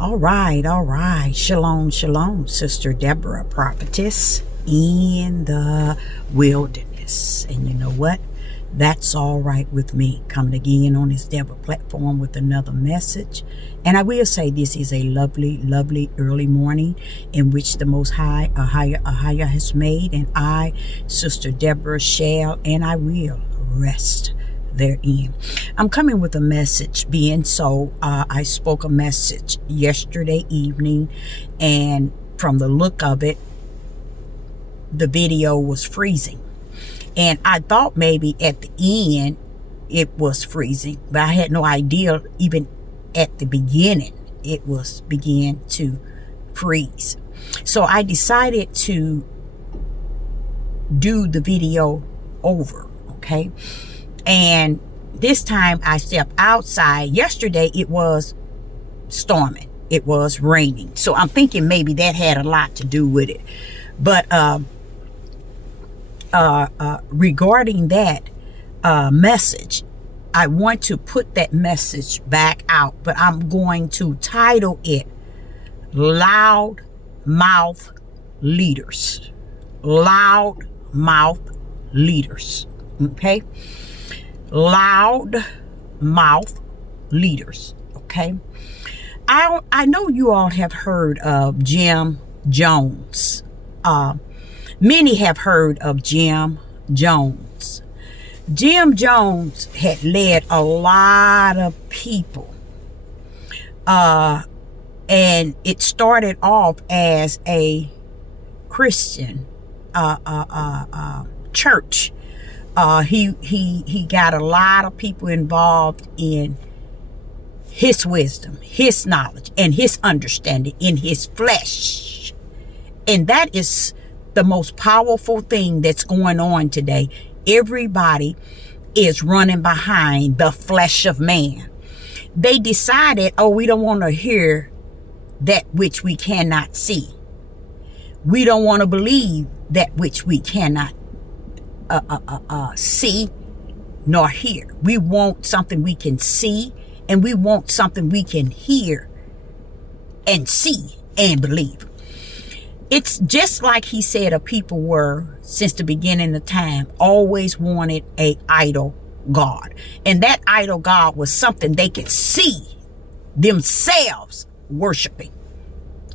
All right. Shalom, shalom, Sister Deborah, prophetess in the wilderness. And you know what? That's all right with me. Coming again on this Deborah platform with another message. And I will say this is a lovely, lovely early morning in which the Most High, Ahaya has made. And I, Sister Deborah, shall and I will rest therein. I'm coming with a message being so I spoke a message yesterday evening, and from the look of it, the video was freezing, and I thought maybe at the end it was freezing, but I had no idea even at the beginning it was began to freeze. So I decided to do the video over, okay? And this time I stepped outside. Yesterday it was storming. It was raining. So I'm thinking maybe that had a lot to do with it. But regarding that message, I want to put that message back out. But I'm going to title it Loud Mouth Leaders. Loud Mouth Leaders. Okay? Loud mouth leaders. Okay, I know you all have heard of Jim Jones. Many have heard of Jim Jones. Jim Jones had led a lot of people, and it started off as a Christian church. He got a lot of people involved in his wisdom, his knowledge, and his understanding in his flesh. And that is the most powerful thing that's going on today. Everybody is running behind the flesh of man. They decided, we don't want to hear that which we cannot see. We don't want to believe that which we cannot see nor hear. We want something we can see, and we want something we can hear and see and believe. It's just like he said a people were, since the beginning of time, always wanted a idol God. And that idol God was something they could see themselves worshiping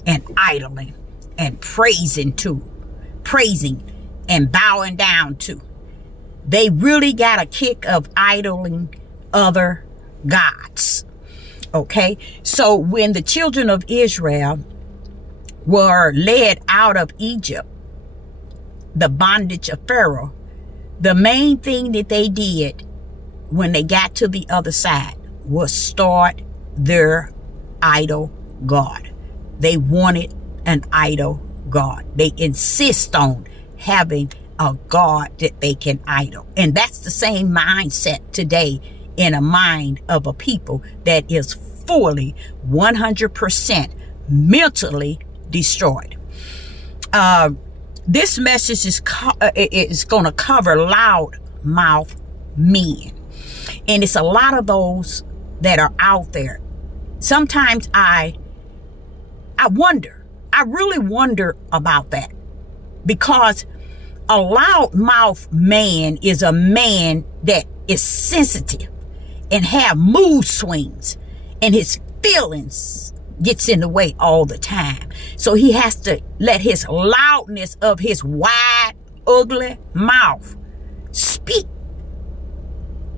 and idling and praising and bowing down to. They really got a kick of idling other gods. Okay, so when the children of Israel were led out of Egypt, the bondage of Pharaoh, the main thing that they did when they got to the other side was start their idol God. They wanted an idol God. They insist on having a God that they can idol. And that's the same mindset today in a mind of a people that is fully 100% mentally destroyed. This message is going to cover loud mouth men. And it's a lot of those that are out there. Sometimes I really wonder about that, because a loudmouth man is a man that is sensitive and have mood swings, and his feelings gets in the way all the time. So he has to let his loudness of his wide, ugly mouth speak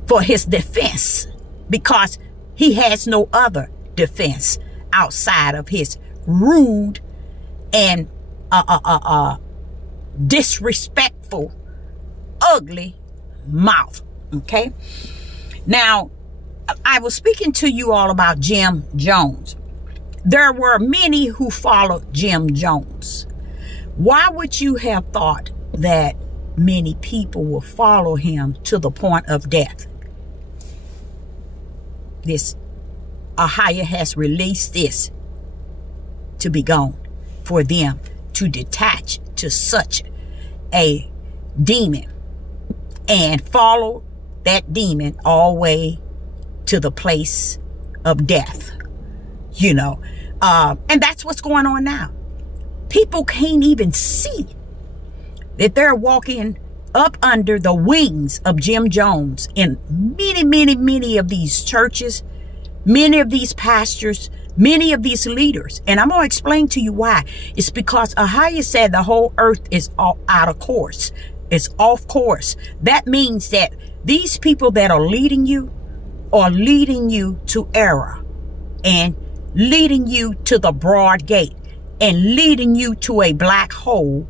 for his defense, because he has no other defense outside of his rude and disrespectful, ugly mouth. Okay, now I was speaking to you all about Jim Jones. There were many who followed Jim Jones. Why would you have thought that many people will follow him to the point of death? This Ahaya has released this to be gone, for them to detach to such a demon and follow that demon all the way to the place of death. You know, And that's what's going on now. People can't even see that they're walking up under the wings of Jim Jones in many of these churches, many of these pastors, many of these leaders. And I'm going to explain to you why. It's because Ahia said the whole earth is all out of course. It's off course. That means that these people that are leading you to error and leading you to the broad gate and leading you to a black hole,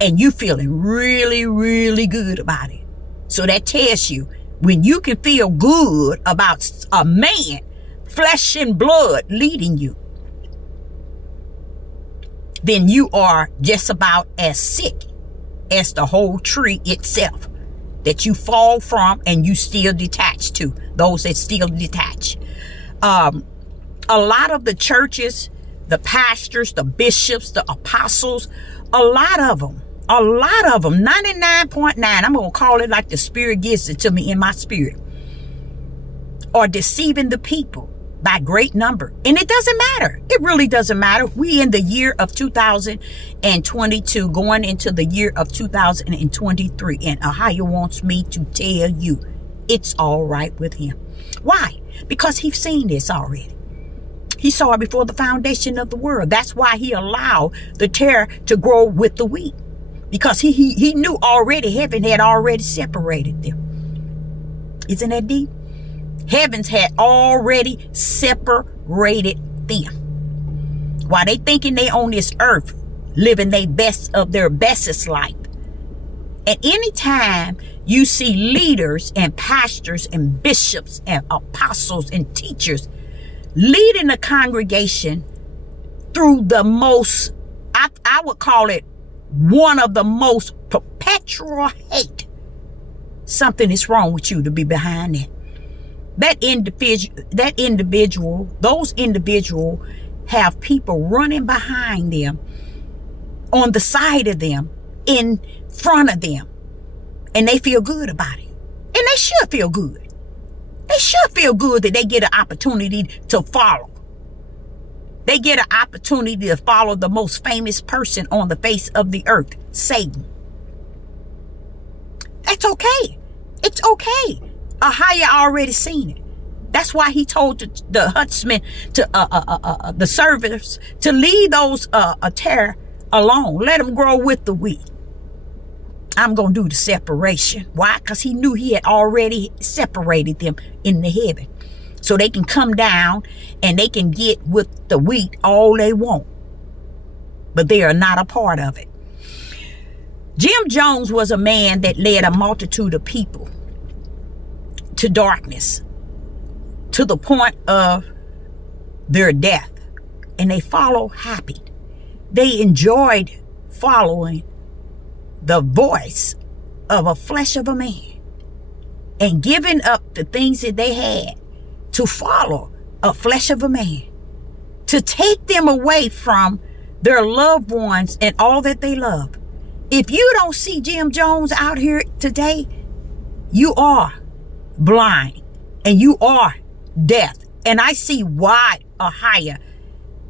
and you feeling really good about it. So that tells you, when you can feel good about a man, flesh and blood leading you, then you are just about as sick as the whole tree itself that you fall from and you still detached to, those that still detach. A lot of the churches, the pastors, the bishops, the apostles, a lot of them, 99.9, I'm going to call it like the Spirit gives it to me in my spirit, are deceiving the people by great number. And it doesn't matter. It really doesn't matter. We in the year of 2022, going into the year of 2023, and Ahia wants me to tell you it's all right with him. Why? Because he's seen this already. He saw it before the foundation of the world. That's why he allowed the tare to grow with the wheat. Because he knew already heaven had already separated them. Isn't that deep? Heavens had already separated them. While they thinking they on this earth, living their best of their bestest life. And anytime you see leaders and pastors and bishops and apostles and teachers leading the congregation through the most, I would call it one of the most perpetual hate, something is wrong with you to be behind that. Those individuals have people running behind them, on the side of them, in front of them, and they feel good about it. And they should feel good. They should feel good that they get an opportunity to follow. They get an opportunity to follow the most famous person on the face of the earth, Satan. That's okay. It's okay. Ahia already seen it. That's why he told the huntsman, to the servants, to leave those tare alone. Let them grow with the wheat. I'm going to do the separation. Why? Because he knew he had already separated them in the heaven. So they can come down and they can get with the wheat all they want. But they are not a part of it. Jim Jones was a man that led a multitude of people to darkness, to the point of their death. And they followed happy. They enjoyed following the voice of a flesh of a man and giving up the things that they had to follow a flesh of a man, to take them away from their loved ones and all that they love. If you don't see Jim Jones out here today, you are blind and you are deaf. And I see why Ahia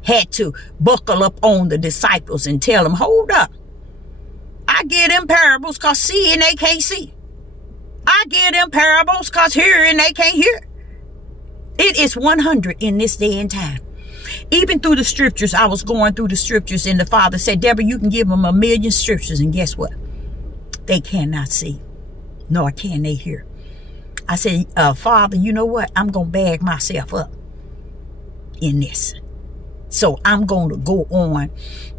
had to buckle up on the disciples and tell them, hold up. I give them parables because seeing they can't see. I give them parables because hearing they can't hear. It is 100 in this day and time. Even through the scriptures, I was going through the scriptures and the Father said, Deborah, you can give them 1,000,000 scriptures and guess what? They cannot see, nor can they hear. I said, Father, you know what? I'm going to bag myself up in this. So I'm going to go on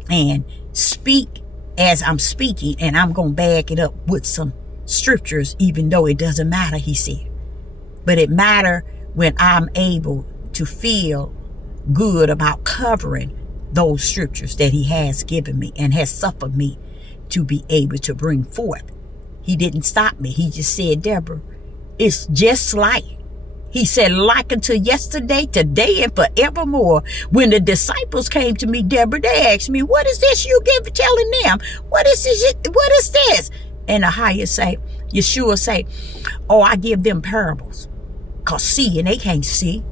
and speak as I'm speaking, and I'm going to back it up with some scriptures, even though it doesn't matter, he said. But it matters when I'm able to feel good about covering those scriptures that he has given me and has suffered me to be able to bring forth. He didn't stop me. He just said, Deborah, it's just like, he said, like until yesterday, today, and forevermore. When the disciples came to me, Deborah, they asked me, what is this you give telling them? What is this? What is this? And Yeshua say, oh, I give them parables. Because seeing they can't see,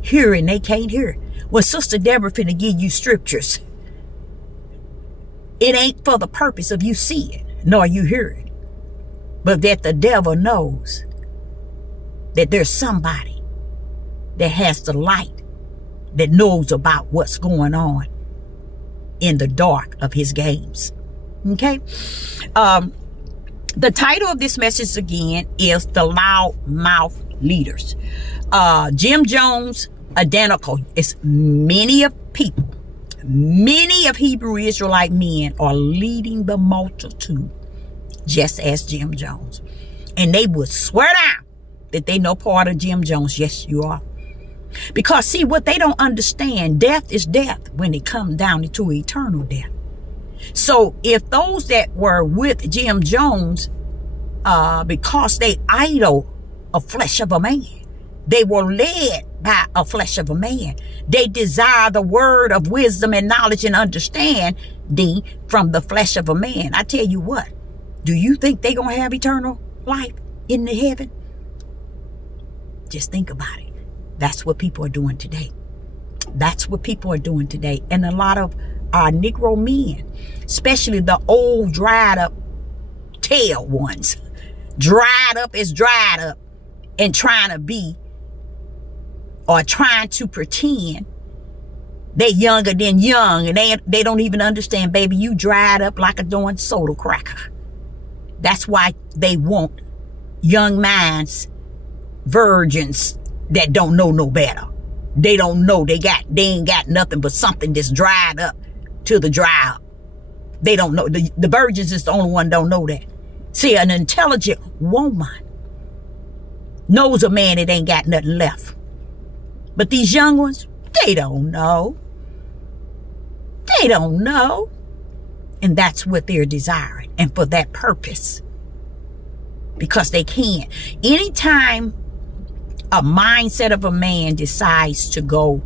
hearing they can't hear. When Sister Deborah finna give you scriptures, it ain't for the purpose of you see it, nor you hear it, but that the devil knows that there's somebody that has the light, that knows about what's going on in the dark of his games. Okay? The title of this message again is The Loudmouth Leaders. Jim Jones, identical. It's many of Hebrew Israelite men are leading the multitude just as Jim Jones. And they would swear down that they no part of Jim Jones. Yes, you are. Because see, what they don't understand, death is death when it comes down into eternal death. So if those that were with Jim Jones, because they idol a flesh of a man, they were led by a flesh of a man, they desire the word of wisdom and knowledge and understanding from the flesh of a man. I tell you what, do you think they gonna have eternal life in the heaven? Just think about it. That's what people are doing today. That's what people are doing today. And a lot of our Negro men, especially the old dried up tail ones, dried up and trying to be or trying to pretend they younger than young, and they don't even understand, baby, you dried up like a darn soda cracker. That's why they want young minds, virgins that don't know no better. They don't know, they ain't got nothing but something that's dried up to the dry up. They don't know. The virgins is the only one don't know that. See, an intelligent woman knows a man that ain't got nothing left. But these young ones, they don't know. They don't know. And that's what they're desiring. And for that purpose. Because they can't. Anytime a mindset of a man decides to go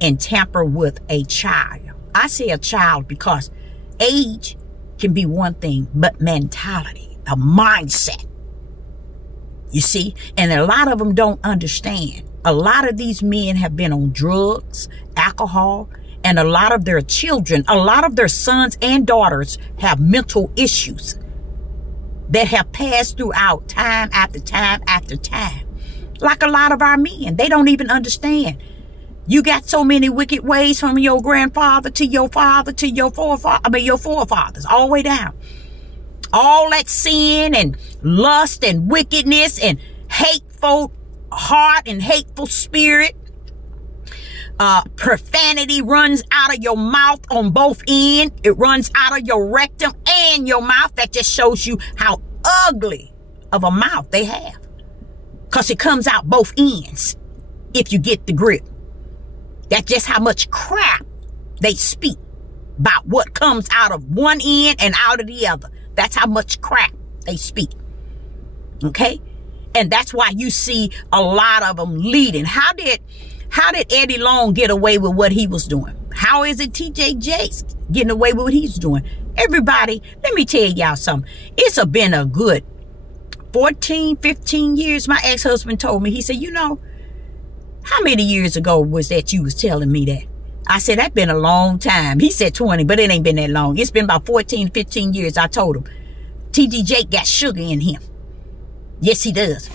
and tamper with a child. I say a child because age can be one thing, but mentality, a mindset. You see? And a lot of them don't understand. A lot of these men have been on drugs, alcohol, and a lot of their children, a lot of their sons and daughters have mental issues that have passed throughout time after time after time. Like a lot of our men, they don't even understand. You got so many wicked ways from your grandfather to your father to your forefathers, all the way down. All that sin and lust and wickedness and hateful heart and hateful spirit. Profanity runs out of your mouth on both ends. It runs out of your rectum and your mouth. That just shows you how ugly of a mouth they have. Because it comes out both ends if you get the grip. That's just how much crap they speak about what comes out of one end and out of the other. That's how much crap they speak. Okay? And that's why you see a lot of them leading. How did Eddie Long get away with what he was doing? How is it TJ Jakes getting away with what he's doing? Everybody, let me tell y'all something. It's been a good 14, 15 years. My ex-husband told me, he said, you know, how many years ago was that you was telling me that? I said, that's been a long time. He said 20, but it ain't been that long. It's been about 14, 15 years. I told him, TD Jake got sugar in him. Yes, he does.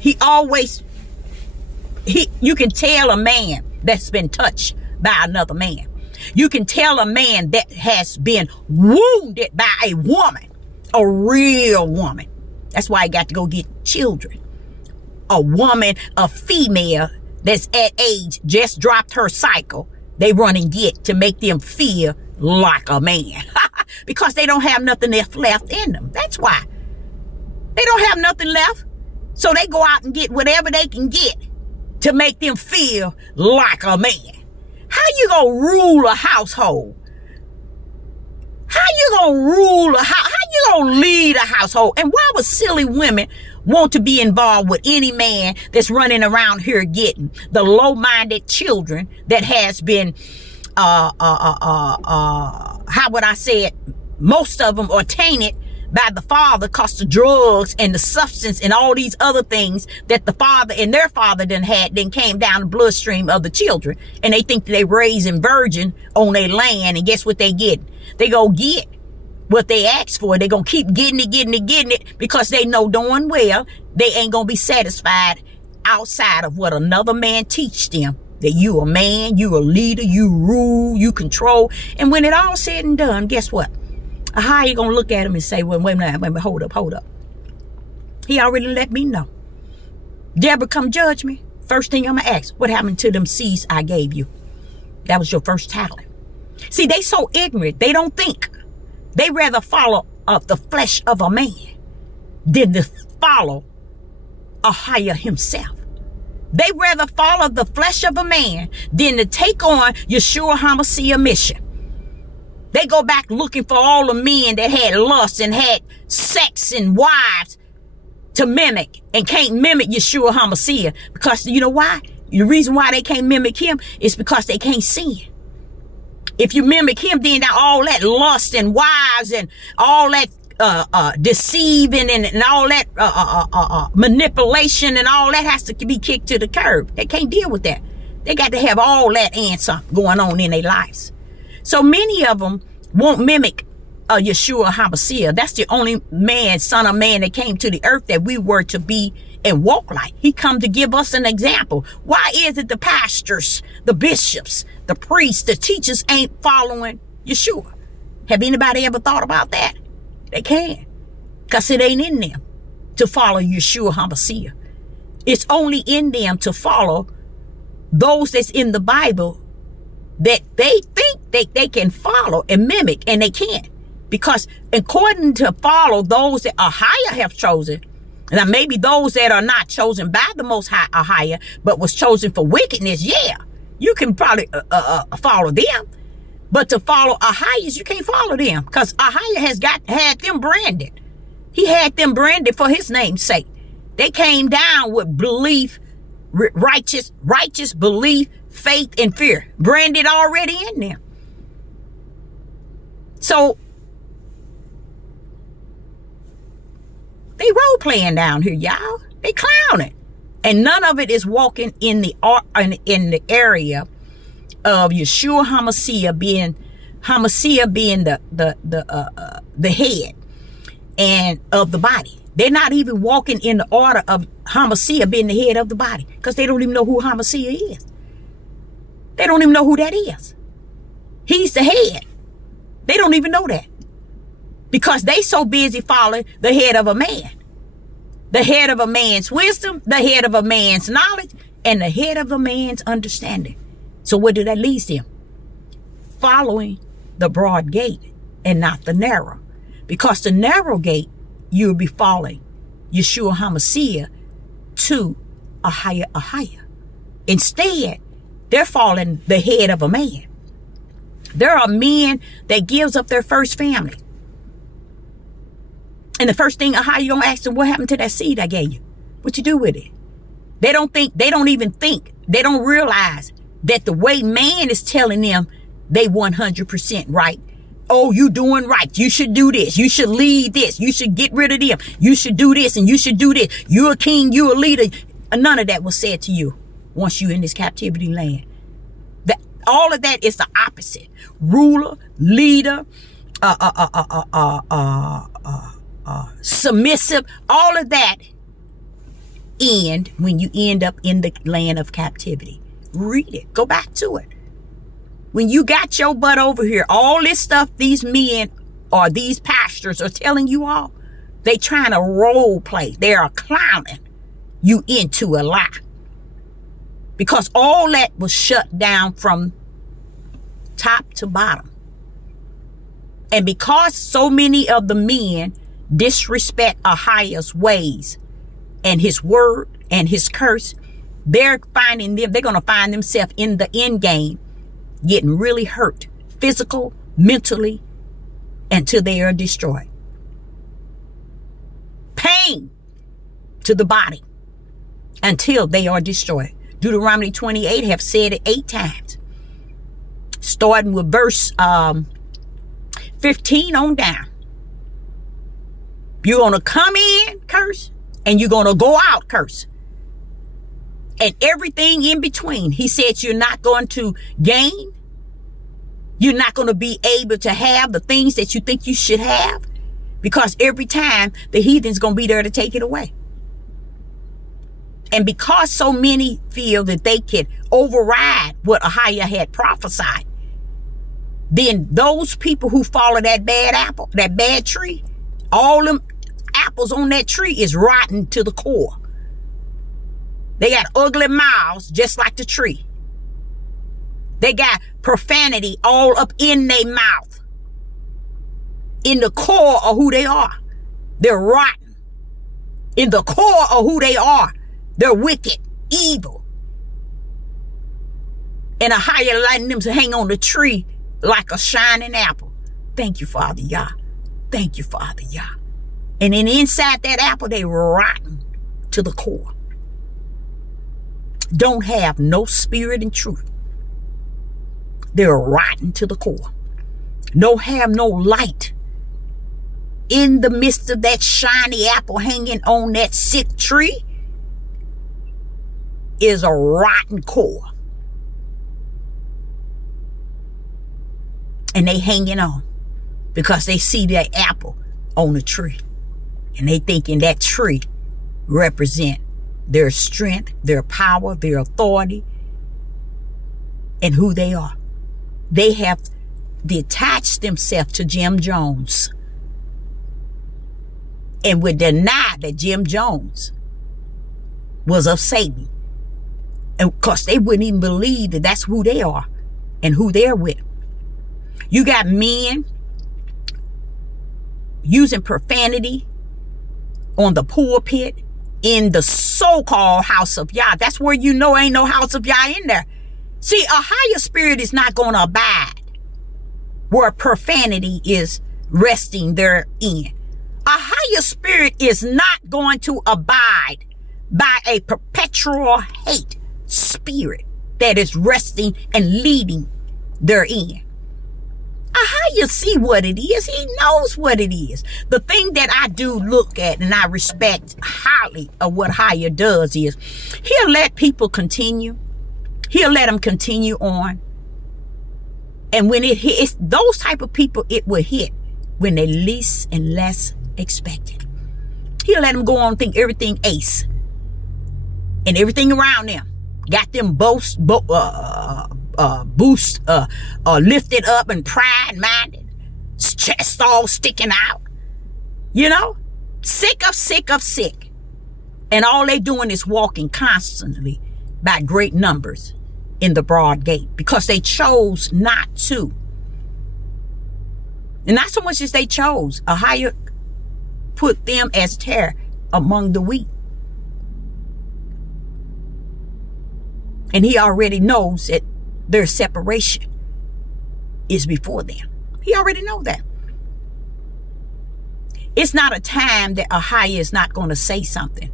You can tell a man that's been touched by another man. You can tell a man that has been wounded by a woman, a real woman. That's why he got to go get children. A woman, a female that's at age, just dropped her cycle, they run and get to make them feel like a man. Because they don't have nothing left in them. That's why. They don't have nothing left. So they go out and get whatever they can get to make them feel like a man. How you gonna rule a household? How you gonna lead a household? And why would silly women want to be involved with any man that's running around here getting the low-minded children that has been, how would I say it? Most of them are tainted by the father because the drugs and the substance and all these other things that the father and their father then came down the bloodstream of the children. And they think that they raising virgin on their land. And guess what they get? They go get what they asked for. They gonna keep getting it because they know darn well they ain't gonna be satisfied outside of what another man teach them. That you a man, you a leader, you rule, you control. And when it all said and done, guess what? How you gonna look at him and say, well, wait a minute, hold up. He already let me know. Deborah, come judge me. First thing I'm gonna ask, what happened to them seeds I gave you? That was your first talent. See, they so ignorant, they don't think. They rather follow the flesh of a man than to follow a higher himself. They rather follow the flesh of a man than to take on Yeshua HaMashiach mission. They go back looking for all the men that had lust and had sex and wives to mimic and can't mimic Yeshua HaMashiach. Because you know why? The reason why they can't mimic him is because they can't sin. If you mimic him, then all that lust and wives and all that deceiving and all that manipulation and all that has to be kicked to the curb. They can't deal with that. They got to have all that answer going on in their lives. So many of them won't mimic Yeshua HaMashiach. That's the only man, son of man that came to the earth that we were to be and walk like. He come to give us an example. Why is it the pastors, the bishops, the priests, the teachers ain't following Yeshua? Have anybody ever thought about that? They can't, because it ain't in them to follow Yeshua HaMashiach. It's only in them to follow those that's in the Bible that they think they can follow and mimic, and they can't. Because according to follow those that are higher have chosen, now maybe those that are not chosen by the Most High are higher, but was chosen for wickedness, yeah, you can probably follow them. But to follow Ahias, you can't follow them, because Ahia has had them branded. He had them branded for his name's sake. They came down with belief, righteous belief, faith, and fear, branded already in them. So they role playing down here, y'all. They clowning, and none of it is walking in the area of Yeshua HaMashiach being the head and of the body. They're not even walking in the order of HaMashiach being the head of the body, because they don't even know who HaMashiach is. They don't even know who that is. He's the head. They don't even know that, because they so busy following the head of a man, the head of a man's wisdom, the head of a man's knowledge, and the head of a man's understanding. So what do that lead them? Following the broad gate and not the narrow. Because the narrow gate, you'll be following Yeshua HaMashiach to a higher. Instead, they're following the head of a man. There are men that gives up their first family. And the first thing Ahia, you gonna ask them, what happened to that seed I gave you? What you do with it? They don't even think, they don't realize that the way man is telling them they 100% right. Oh, you doing right. You should do this. You should lead this. You should get rid of them. You should do this and you should do this. You're a king. You're a leader. None of that was said to you once you're in this captivity land. All of that is the opposite. Ruler, leader, submissive, all of that end when you end up in the land of captivity. Read it. Go back to it. When you got your butt over here, all this stuff these men or these pastors are telling you all, they trying to role play. They are clowning you into a lie. Because all that was shut down from top to bottom. And because so many of the men disrespect Ahia's ways and his word and his curse, they're going to find themselves in the end game getting really hurt, physical, mentally, until they are destroyed. Pain to the body until they are destroyed. Deuteronomy 28 have said it 8 times. Starting with verse 15 on down. You're going to come in curse, and you're going to go out curse. And everything in between. He said you're not going to gain. You're not going to be able to have the things that you think you should have, because every time the heathen's going to be there to take it away. And because so many feel that they can override what Ahia had prophesied, then those people who follow that bad apple, that bad tree, all them apples on that tree is rotten to the core. They got ugly mouths just like the tree. They got profanity all up in their mouth. In the core of who they are, they're rotten. In the core of who they are, they're wicked, evil. And Ahia letting them to hang on the tree like a shining apple. Thank you, Father Yah. Thank you, Father Yah. And then inside that apple, they rotten to the core. Don't have no spirit and truth. They're rotten to the core. Don't have no light. In the midst of that shiny apple hanging on that sick tree is a rotten core. And they hanging on because they see that apple on the tree. And they thinking that tree represent their strength, their power, their authority, and who they are. They have detached themselves to Jim Jones and would deny that Jim Jones was of Satan. And of course, they wouldn't even believe that that's who they are and who they're with. You got men using profanity on the pulpit in the so-called house of Yah. That's where you know ain't no house of Yah in there. See, a higher spirit is not going to abide where profanity is resting therein. A higher spirit is not going to abide by a perpetual hate spirit that is resting and leading therein. Ahia see what it is. He knows what it is. The thing that I do look at and I respect highly of what Ahia does is he'll let people continue. He'll let them continue on. And when it hits those type of people, it will hit when they least and less expect it. He'll let them go on and think everything ace. And everything around them got them lifted up and pride minded, chest all sticking out, sick of. And all they doing is walking constantly by great numbers in the broad gate because they chose not to. And not so much as they chose, Ahia put them as tare among the wheat. And he already knows that their separation is before them. He already knows that. It's not a time that Ahia is not going to say something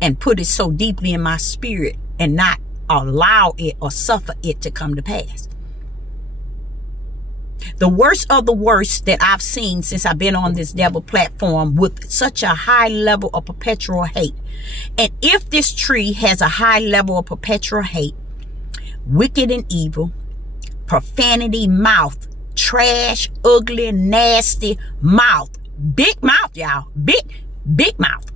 and put it so deeply in my spirit and not allow it or suffer it to come to pass. The worst of the worst that I've seen since I've been on this devil platform with such a high level of perpetual hate. And if this tree has a high level of perpetual hate, wicked and evil, profanity mouth, trash, ugly, nasty mouth, big mouth, y'all, big mouth.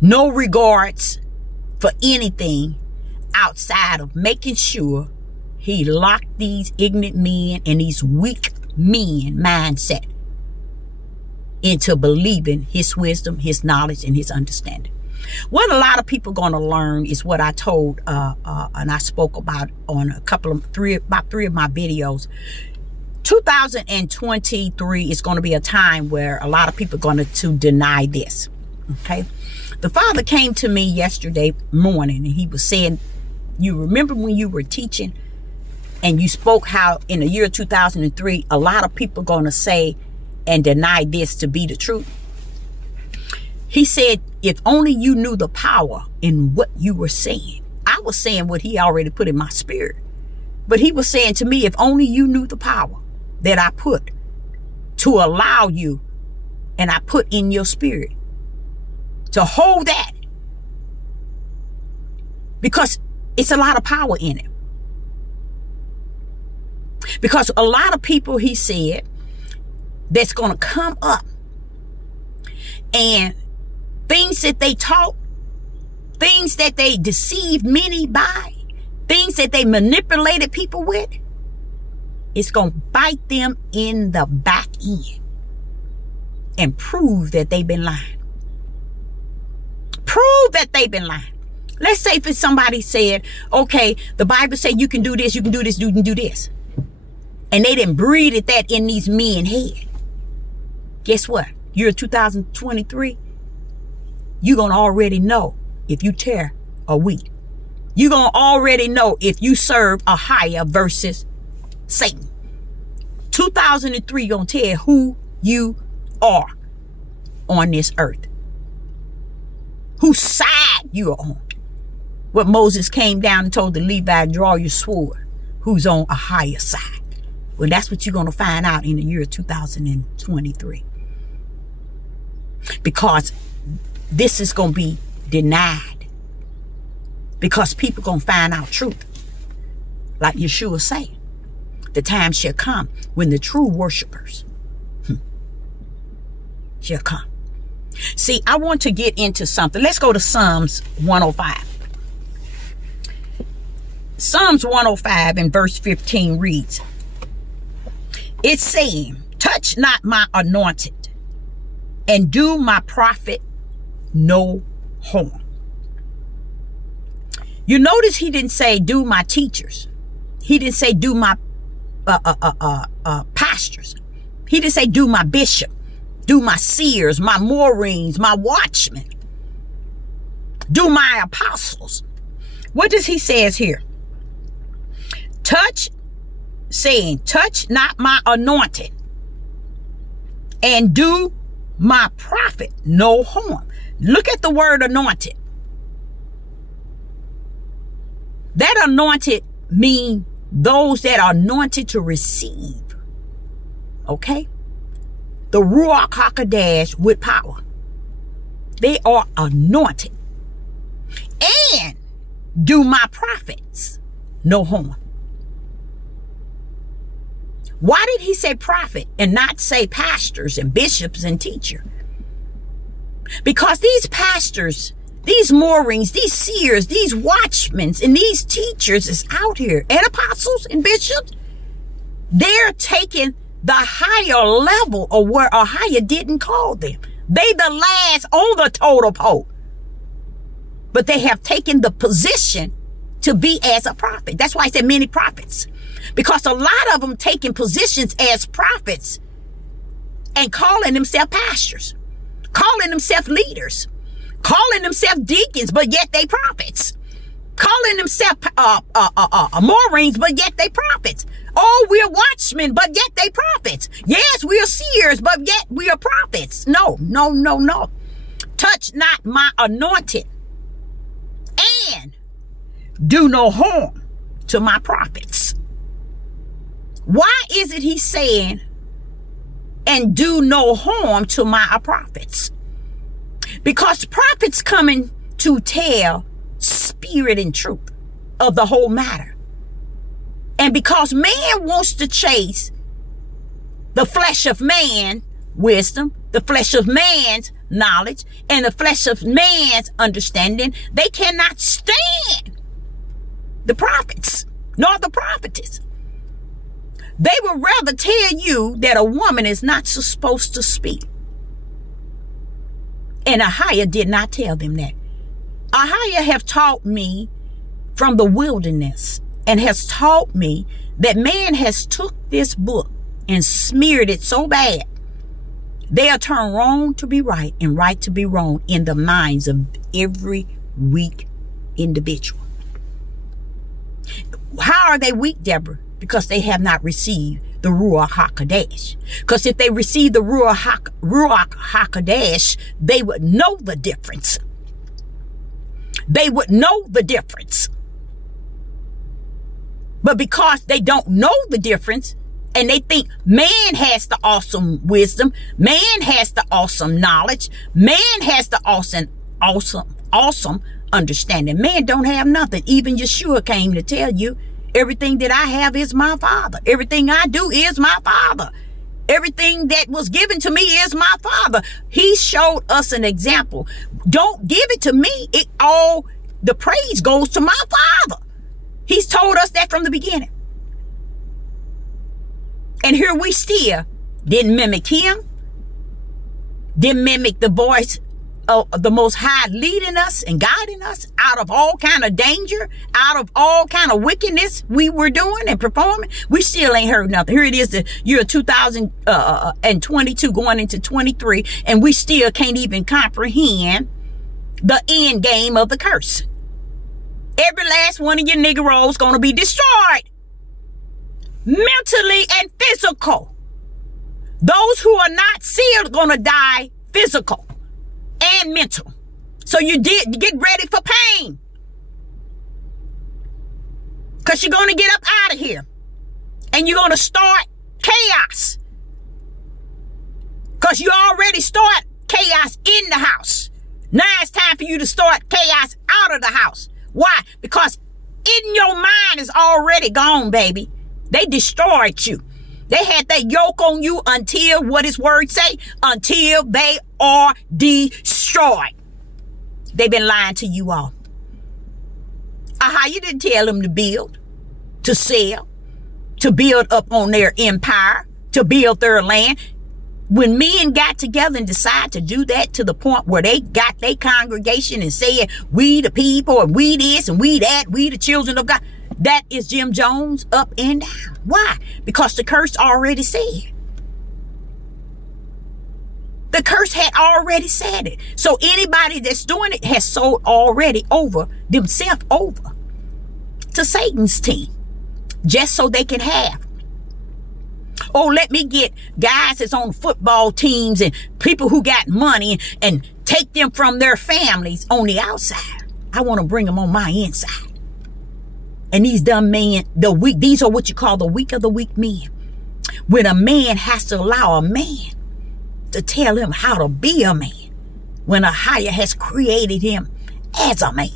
No regards for anything outside of making sure he locked these ignorant men and these weak men mindset into believing his wisdom, his knowledge, and his understanding. What a lot of people going to learn is what I told and I spoke about on about three of my videos. 2023 is going to be a time where a lot of people are going to deny this. Okay. The Father came to me yesterday morning and he was saying, you remember when you were teaching and you spoke how in the year 2003, a lot of people are going to say and deny this to be the truth. He said, if only you knew the power in what you were saying. I was saying what he already put in my spirit. But he was saying to me, if only you knew the power that I put to allow you, and I put in your spirit to hold that, because it's a lot of power in it. Because a lot of people, he said, that's going to come up, and things that they taught, things that they deceived many by, things that they manipulated people with, it's going to bite them in the back end and prove that they've been lying. Prove that they've been lying. Let's say if somebody said, okay, the Bible said you can do this, you can do this, you can do this. And they didn't breathe that in these men's head. Guess what? Year 2023, you're going to already know if you tear or wheat. You're going to already know if you serve a higher versus Satan. 2003 going to tell who you are on this earth. Whose side you are on. What Moses came down and told the Levi, draw your sword. Who's on a higher side. Well, that's what you're going to find out in the year 2023. Because this is going to be denied. Because people going to find out truth. Like Yeshua said, the time shall come when the true worshipers shall come. See, I want to get into something. Let's go to Psalms 105. Psalms 105 and verse 15 reads, it's saying, touch not my anointed and do my prophet no harm. You notice he didn't say do my teachers. He didn't say do my pastors. He didn't say do my bishop, do my seers, my Moorings, my watchmen, do my apostles. What does he says here? Touch not my anointed and do my prophet no harm. Look at the word anointed. That anointed mean those that are anointed to receive. Okay? The Ruach HaKodesh with power. They are anointed. And do my prophets no harm. Why did he say prophet and not say pastors and bishops and teacher? Because these pastors, these Moorings, these seers, these watchmen, and these teachers is out here, and apostles and bishops, they're taking the higher level of where a higher didn't call them. They the last on the total pole. But they have taken the position to be as a prophet. That's why I said many prophets. Because a lot of them taking positions as prophets and calling themselves pastors, calling themselves leaders, calling themselves deacons, but yet they prophets, calling themselves Moorings, but yet they prophets. Oh, we're watchmen, but yet they prophets. Yes, we are seers, but yet we are prophets. No. Touch not my anointed and do no harm to my prophets. Why is it he's saying, and do no harm to my prophets? Because prophets coming to tell spirit and truth of the whole matter. And because man wants to chase the flesh of man wisdom, the flesh of man's knowledge, and the flesh of man's understanding, they cannot stand the prophets nor the prophetess. They would rather tell you that a woman is not supposed to speak. And Ahia did not tell them that. Ahia have taught me from the wilderness and has taught me that man has took this book and smeared it so bad. They'll turn wrong to be right and right to be wrong in the minds of every weak individual. How are they weak, Deborah? Because they have not received the Ruach HaKodesh. Because if they received the Ruach HaKodesh, they would know the difference. They would know the difference. But because they don't know the difference And they think man has the awesome wisdom. Man has the awesome knowledge. Man has the awesome understanding. Man don't have nothing. Even Yeshua came to tell you, everything that I have is my Father. Everything I do is my Father. Everything that was given to me is my Father. He showed us an example. Don't give it to me. The praise goes to my Father. He's told us that from the beginning. And here we still didn't mimic him. Didn't mimic the voice of the Most High leading us and guiding us out of all kind of danger, out of all kind of wickedness we were doing and performing. We still ain't heard nothing. Here it is, the year 2022 going into 23, and we still can't even comprehend the end game of the curse. Every last one of your niggeros gonna be destroyed, mentally and physical. Those who are not sealed gonna die physical and mental. So you did get ready for pain, because you're going to get up out of here and you're going to start chaos, because you already start chaos in the house. Now it's time for you to start chaos out of the house. Why? Because in your mind is already gone, baby. They destroyed you. They had that yoke on you until, what his word say? Until they are destroyed. They've been lying to you all. You didn't tell them to build, to sell, to build up on their empire, to build their land. When men got together and decided to do that to the point where they got their congregation and said, we the people, and we this and we that, we the children of God. That is Jim Jones up and down. Why? Because the curse already said. The curse had already said it. So anybody that's doing it has sold already over themselves over to Satan's team, just so they can have. Oh, let me get guys that's on football teams and people who got money and take them from their families on the outside. I want to bring them on my inside. And these dumb men, the weak, these are what you call the weak of the weak men. When a man has to allow a man to tell him how to be a man, when a higher has created him as a man.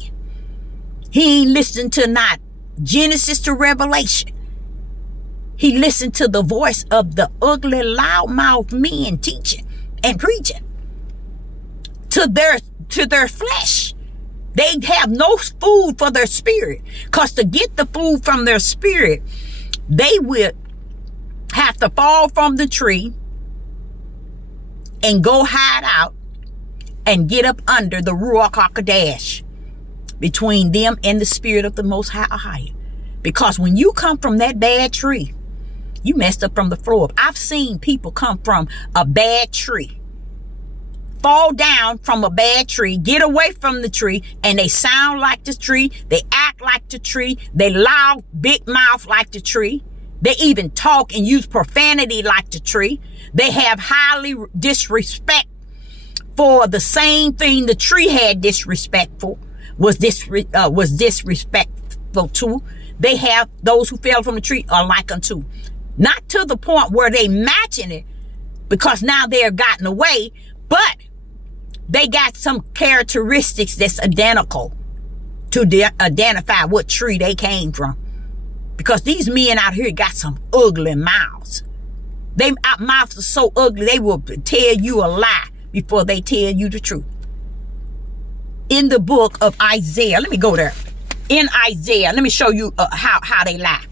He ain't listened to not Genesis to Revelation. He listened to the voice of the ugly, loudmouth men teaching and preaching to their flesh. They have no food for their spirit, because to get the food from their spirit, they will have to fall from the tree and go hide out and get up under the Ruach HaKodesh between them and the spirit of the Most High. Because when you come from that bad tree, you messed up from the floor up. I've seen people come from a bad tree, fall down from a bad tree, get away from the tree, and they sound like the tree, they act like the tree, they loud, big mouth like the tree, they even talk and use profanity like the tree, they have highly disrespect for the same thing the tree had disrespectful, was disrespectful to. They have those who fell from the tree are like unto. Not to the point where they matching it, because now they're gotten away, but they got some characteristics that's identical to identify what tree they came from. Because these men out here got some ugly mouths. Their mouths are so ugly, they will tell you a lie before they tell you the truth. In the book of Isaiah, let me go there. In Isaiah, let me show you how they lie.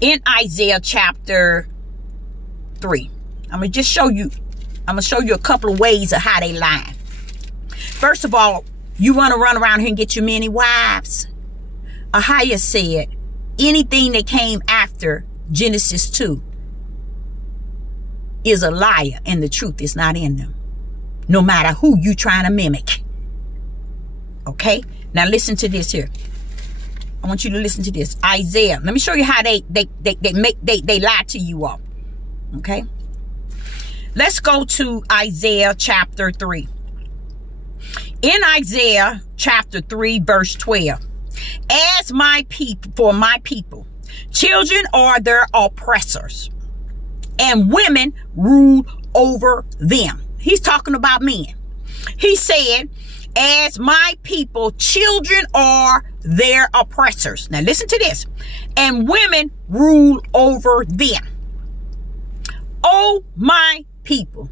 In Isaiah chapter 3, I'm going to show you a couple of ways of how they lie. First of all, you want to run around here and get you many wives. Ahia said, anything that came after Genesis 2 is a liar, and the truth is not in them, no matter who you trying to mimic. Okay? Now listen to this here. I want you to listen to this. Isaiah. Let me show you how they lie to you all. Okay? Let's go to Isaiah chapter 3. In Isaiah chapter 3, verse 12. As my people, for my people, Children are their oppressors, and women rule over them. He's talking about men. He said, as my people, children are their oppressors. Now listen to this. And women rule over them. O my people,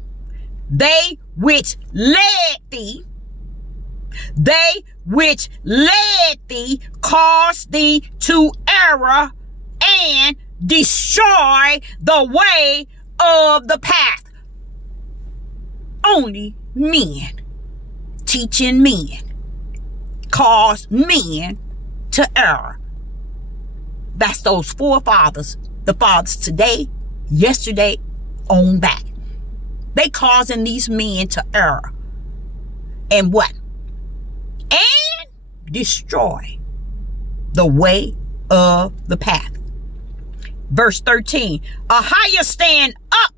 they which led thee, cause thee to error and destroy the way of the path. Only men, teaching men, cause men to err. That's those forefathers, the fathers today, yesterday, on back. They causing these men to err. And what? And destroy the way of the path. Verse 13, Ahiah stand up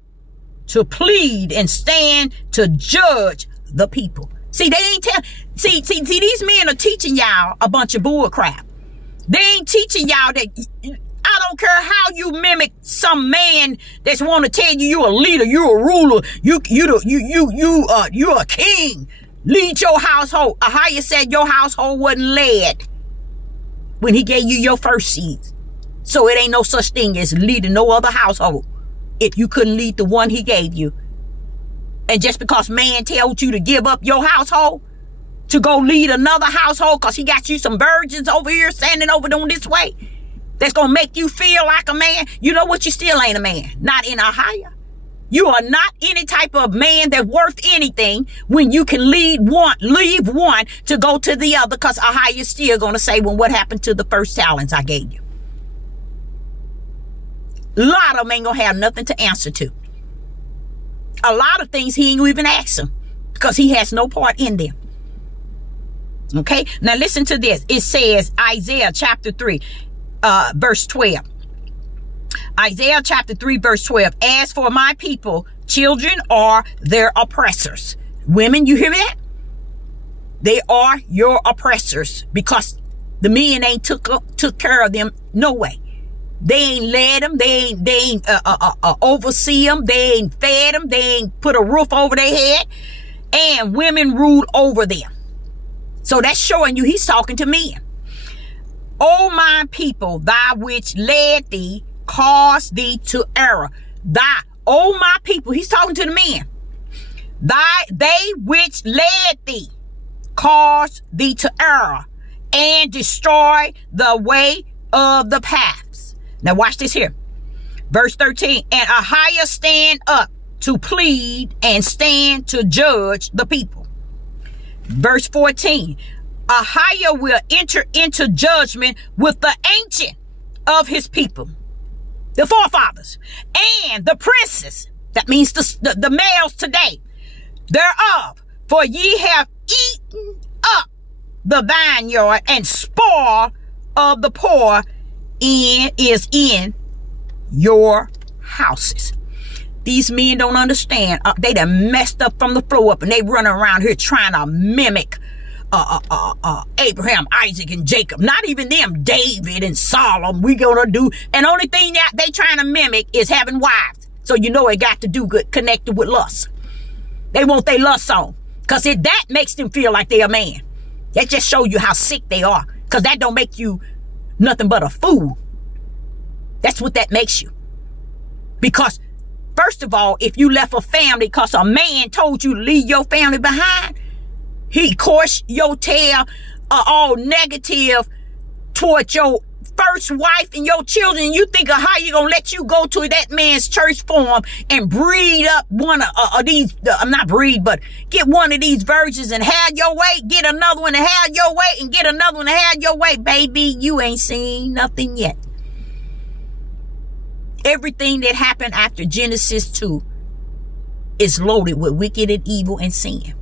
to plead and stand to judge the people. See, they ain't see, these men are teaching y'all a bunch of bull crap. They ain't teaching y'all that I don't care how you mimic some man that's want to tell you you're a leader, you're a ruler, you're a king. Lead your household. Ahiah said your household wasn't led when he gave you your first seeds. So it ain't no such thing as leading no other household if you couldn't lead the one he gave you. And just because man tells you to give up your household to go lead another household because he got you some virgins over here standing over them this way, that's going to make you feel like a man. You know what? You still ain't a man. Not in Ahiah. You are not any type of man that's worth anything when you can leave one to go to the other, because Ahiah is still going to say, well, what happened to the first talents I gave you? A lot of them ain't going to have nothing to answer to. A lot of things he ain't even ask him because he has no part in them. Okay, now listen to this. It says Isaiah chapter 3, verse 12. Isaiah chapter 3, verse 12. As for my people, children are their oppressors. Women, you hear that? They are your oppressors because the men ain't took care of them no way. They ain't led them. They ain't oversee them. They ain't fed them. They ain't put a roof over their head. And women rule over them. So that's showing you he's talking to men. O my people, thy which led thee, caused thee to error. Thy, O my people, he's talking to the men. They which led thee, caused thee to error, and destroy the way of the paths. Now watch this here. Verse 13, and Ahiah stand up to plead and stand to judge the people. Verse 14, Ahiah will enter into judgment with the ancient of his people, the forefathers, and the princes, that means the males today, thereof. For ye have eaten up the vineyard, and spoil of the poor is in your houses. These men don't understand. They done messed up from the floor up, and they running around here trying to mimic Abraham, Isaac, and Jacob. Not even them, David and Solomon. We gonna do, and only thing that they trying to mimic is having wives. So you know it got to do good connected with lust. They want their lust on, because that makes them feel like they're a man. That just shows you how sick they are, because that don't make you nothing but a fool. That's what that makes you. Because first of all, if you left a family because a man told you to leave your family behind, he course your tail all negative toward your first wife and your children. You think of how you gonna let you go to that man's church form and breed up one of these, not breed, but get one of these virgins and have your way, get another one and have your way, and get another one and have your way. Baby, you ain't seen nothing yet. Everything that happened after Genesis 2 is loaded with wicked and evil and sin.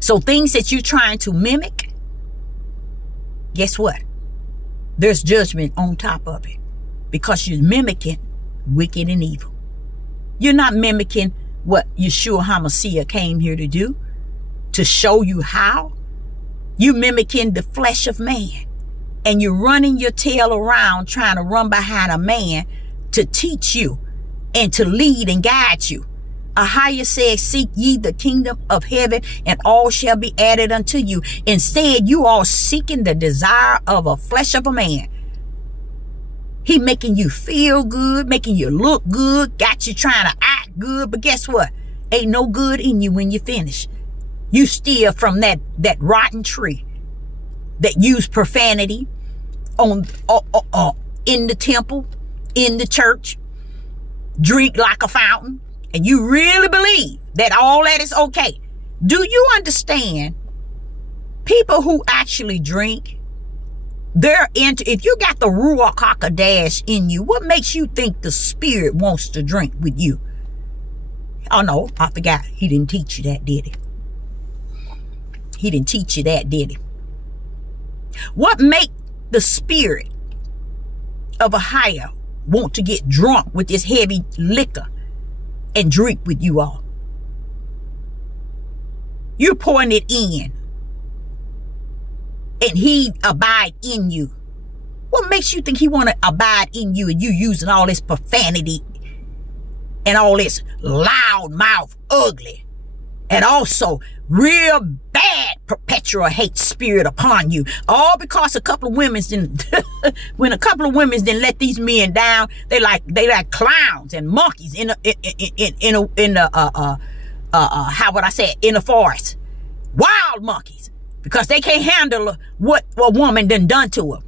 So things that you're trying to mimic, guess what? There's judgment on top of it, because you're mimicking wicked and evil. You're not mimicking what Yeshua HaMashiach came here to do, to show you how. You mimicking the flesh of man, and you're running your tail around trying to run behind a man to teach you and to lead and guide you. Ahia said, seek ye the kingdom of heaven, and all shall be added unto you. Instead, you are seeking the desire of a flesh of a man. He making you feel good, making you look good, got you trying to act good. But guess what? Ain't no good in you when you finish. You steal from that rotten tree that used profanity in the temple, in the church, drink like a fountain, and you really believe that all that is okay. Do you understand? People who actually drink, they're into, if you got the Ruach HaKodesh in you, what makes you think the Spirit wants to drink with you? Oh no, I forgot. He didn't teach you that, did he? He didn't teach you that, did he? What make the Spirit of Ahia want to get drunk with this heavy liquor and drink with you all? You're pouring it in, and he abide in you. What makes you think he want to abide in you, and you using all this profanity and all this loud mouth ugly, and also real bad perpetual hate spirit upon you, all because a couple of women didn't when a couple of women didn't let these men down, they like clowns and monkeys in the how would I say it, in the forest, wild monkeys, because they can't handle what a woman done to them.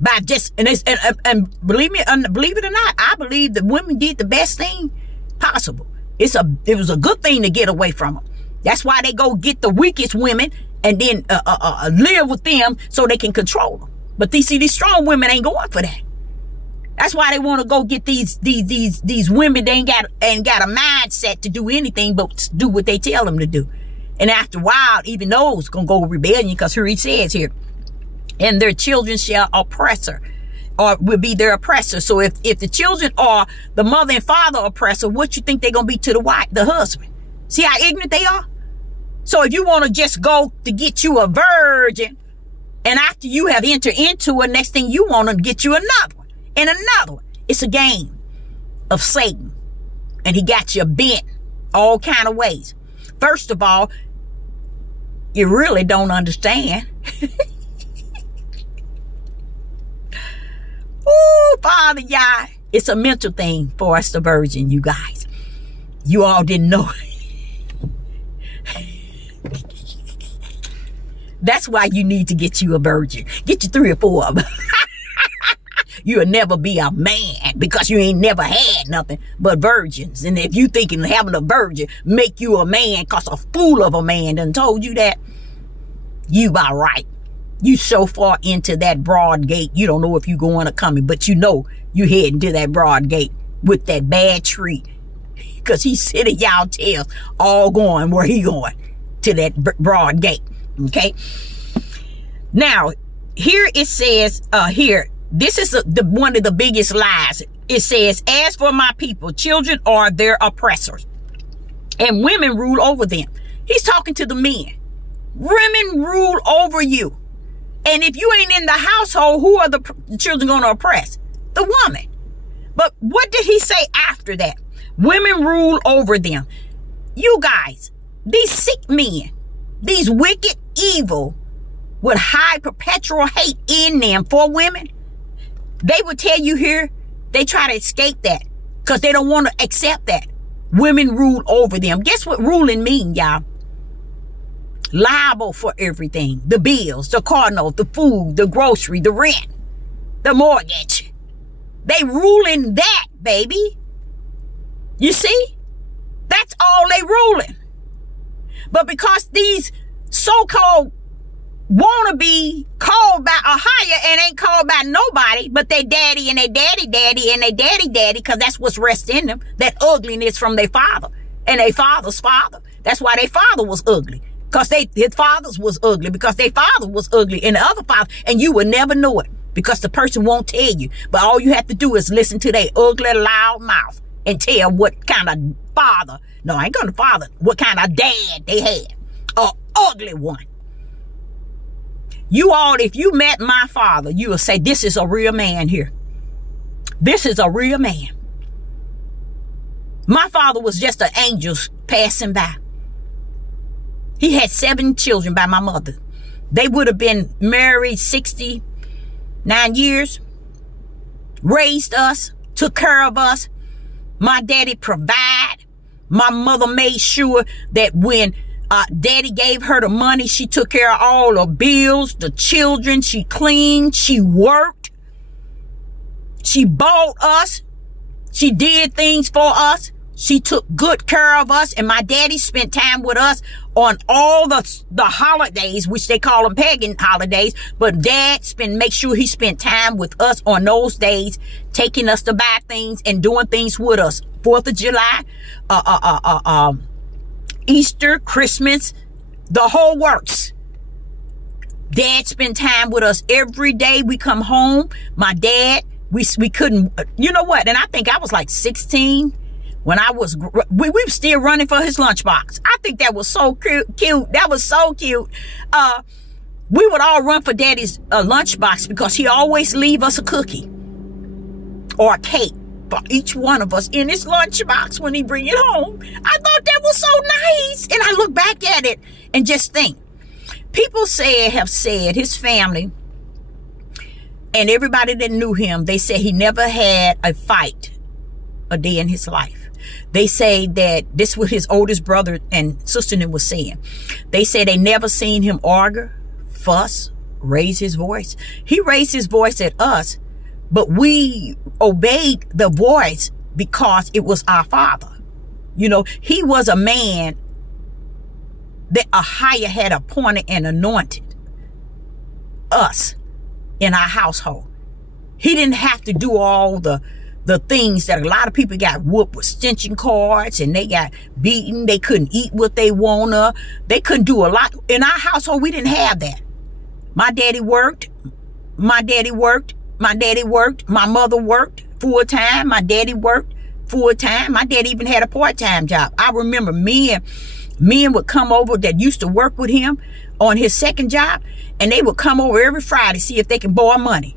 By just and believe it or not, I believe that women did the best thing possible. It was a good thing to get away from them. That's why they go get the weakest women and then live with them so they can control them. But these strong women ain't going for that. That's why they want to go get these women. They ain't got a mindset to do anything but do what they tell them to do. And after a while, even those gonna go rebellion, because here he says here, and their children shall oppress her, or will be their oppressor. So if the children are the mother and father oppressor, what you think they're gonna be to the wife, the husband? See how ignorant they are? So if you want to just go to get you a virgin, and after you have entered into it, next thing you want to get you another one and another one. It's a game of Satan, and he got you bent all kind of ways. First of all, you really don't understand. Oh, Father, Yah, it's a mental thing for us, the virgin, you guys. You all didn't know. That's why you need to get you a virgin. Get you 3 or 4 of them. You'll never be a man because you ain't never had nothing but virgins. And if you thinking having a virgin make you a man because a fool of a man done told you that, you about right. You so far into that broad gate, you don't know if you going or coming, but you know you heading to that broad gate with that bad tree, because he said at y'all tails all going where he going, to that broad gate. Okay. Now here it says here, this is one of the biggest lies. It says, as for my people, children are their oppressors, and women rule over them. He's talking to the men. Women rule over you. And if you ain't in the household, who are the children going to oppress? The woman. But what did he say after that? Women rule over them. You guys, these sick men, these wicked, evil, with high perpetual hate in them for women, they would tell you here, they try to escape that because they don't want to accept that. Women rule over them. Guess what ruling mean, y'all? Liable for everything. The bills, the car note, the food, the grocery, the rent, the mortgage. They ruling that, baby. You see? That's all they ruling. But because these so-called want to be called by a higher and ain't called by nobody but their daddy and their daddy and their daddy, because that's what's rest in them, that ugliness from their father and their father's father. That's why their father was ugly, because his fathers was ugly, because their father was ugly and the other father, and you will never know it because the person won't tell you. But all you have to do is listen to their ugly, loud mouth and tell what kind of father, no, I ain't gonna father, what kind of dad they had. A ugly one. You all, if you met my father, you will say, this is a real man here. This is a real man. My father was just an angel passing by. He had 7 children by my mother. They would have been married 69 years, raised us, took care of us. My daddy provided. My mother made sure that when daddy gave her the money, she took care of all the bills, the children. She cleaned, she worked. She bought us. She did things for us. She took good care of us, and my daddy spent time with us on all the holidays, which they call them pagan holidays. But dad make sure he spent time with us on those days, taking us to buy things and doing things with us. 4th of July, Easter, Christmas, the whole works. Dad spent time with us every day. We come home. My dad, we couldn't, you know what? And I think I was like 16. When we were still running for his lunchbox. I think that was so cute. That was so cute. We would all run for daddy's lunchbox because he always leave us a cookie or a cake for each one of us in his lunchbox when he bring it home. I thought that was so nice. And I look back at it and just think, people have said his family and everybody that knew him, they said he never had a fight a day in his life. They say that this was his oldest brother and sister was saying. They say they never seen him argue, fuss, raise his voice. He raised his voice at us, but we obeyed the voice because it was our father. You know, he was a man that a higher had appointed and anointed us in our household. He didn't have to do all the things that a lot of people got whooped with extension cords and they got beaten. They couldn't eat what they wanna. They couldn't do a lot. In our household, we didn't have that. My daddy worked. My daddy worked. My daddy worked. My mother worked full time. My daddy worked full time. My daddy even had a part-time job. I remember men would come over that used to work with him on his second job, and they would come over every Friday to see if they can borrow money.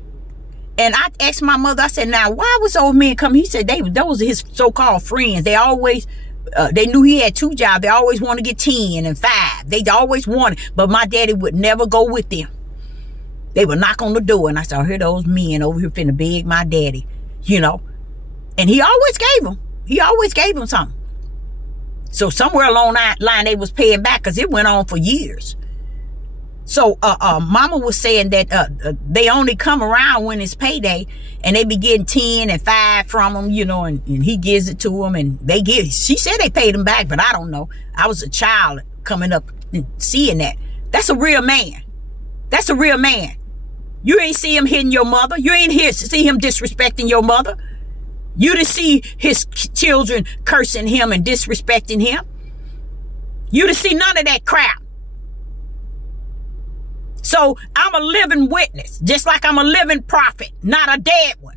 And I asked my mother, I said, now, why was those men coming? He said those are his so-called friends. They always, they knew he had 2 jobs. They always wanted to get 10 and 5. They always wanted, but my daddy would never go with them. They would knock on the door, and I said, here those men over here finna beg my daddy, you know. And he always gave them. He always gave them something. So somewhere along that line, they was paying back because it went on for years. So mama was saying that they only come around when it's payday, and they be getting 10 and 5 from him, you know, and he gives it to them, and she said they paid him back, but I don't know. I was a child coming up and seeing that. That's a real man. That's a real man. You ain't see him hitting your mother. You ain't see him disrespecting your mother. You didn't see his children cursing him and disrespecting him. You didn't see none of that crap. So I'm a living witness, just like I'm a living prophet, not a dead one.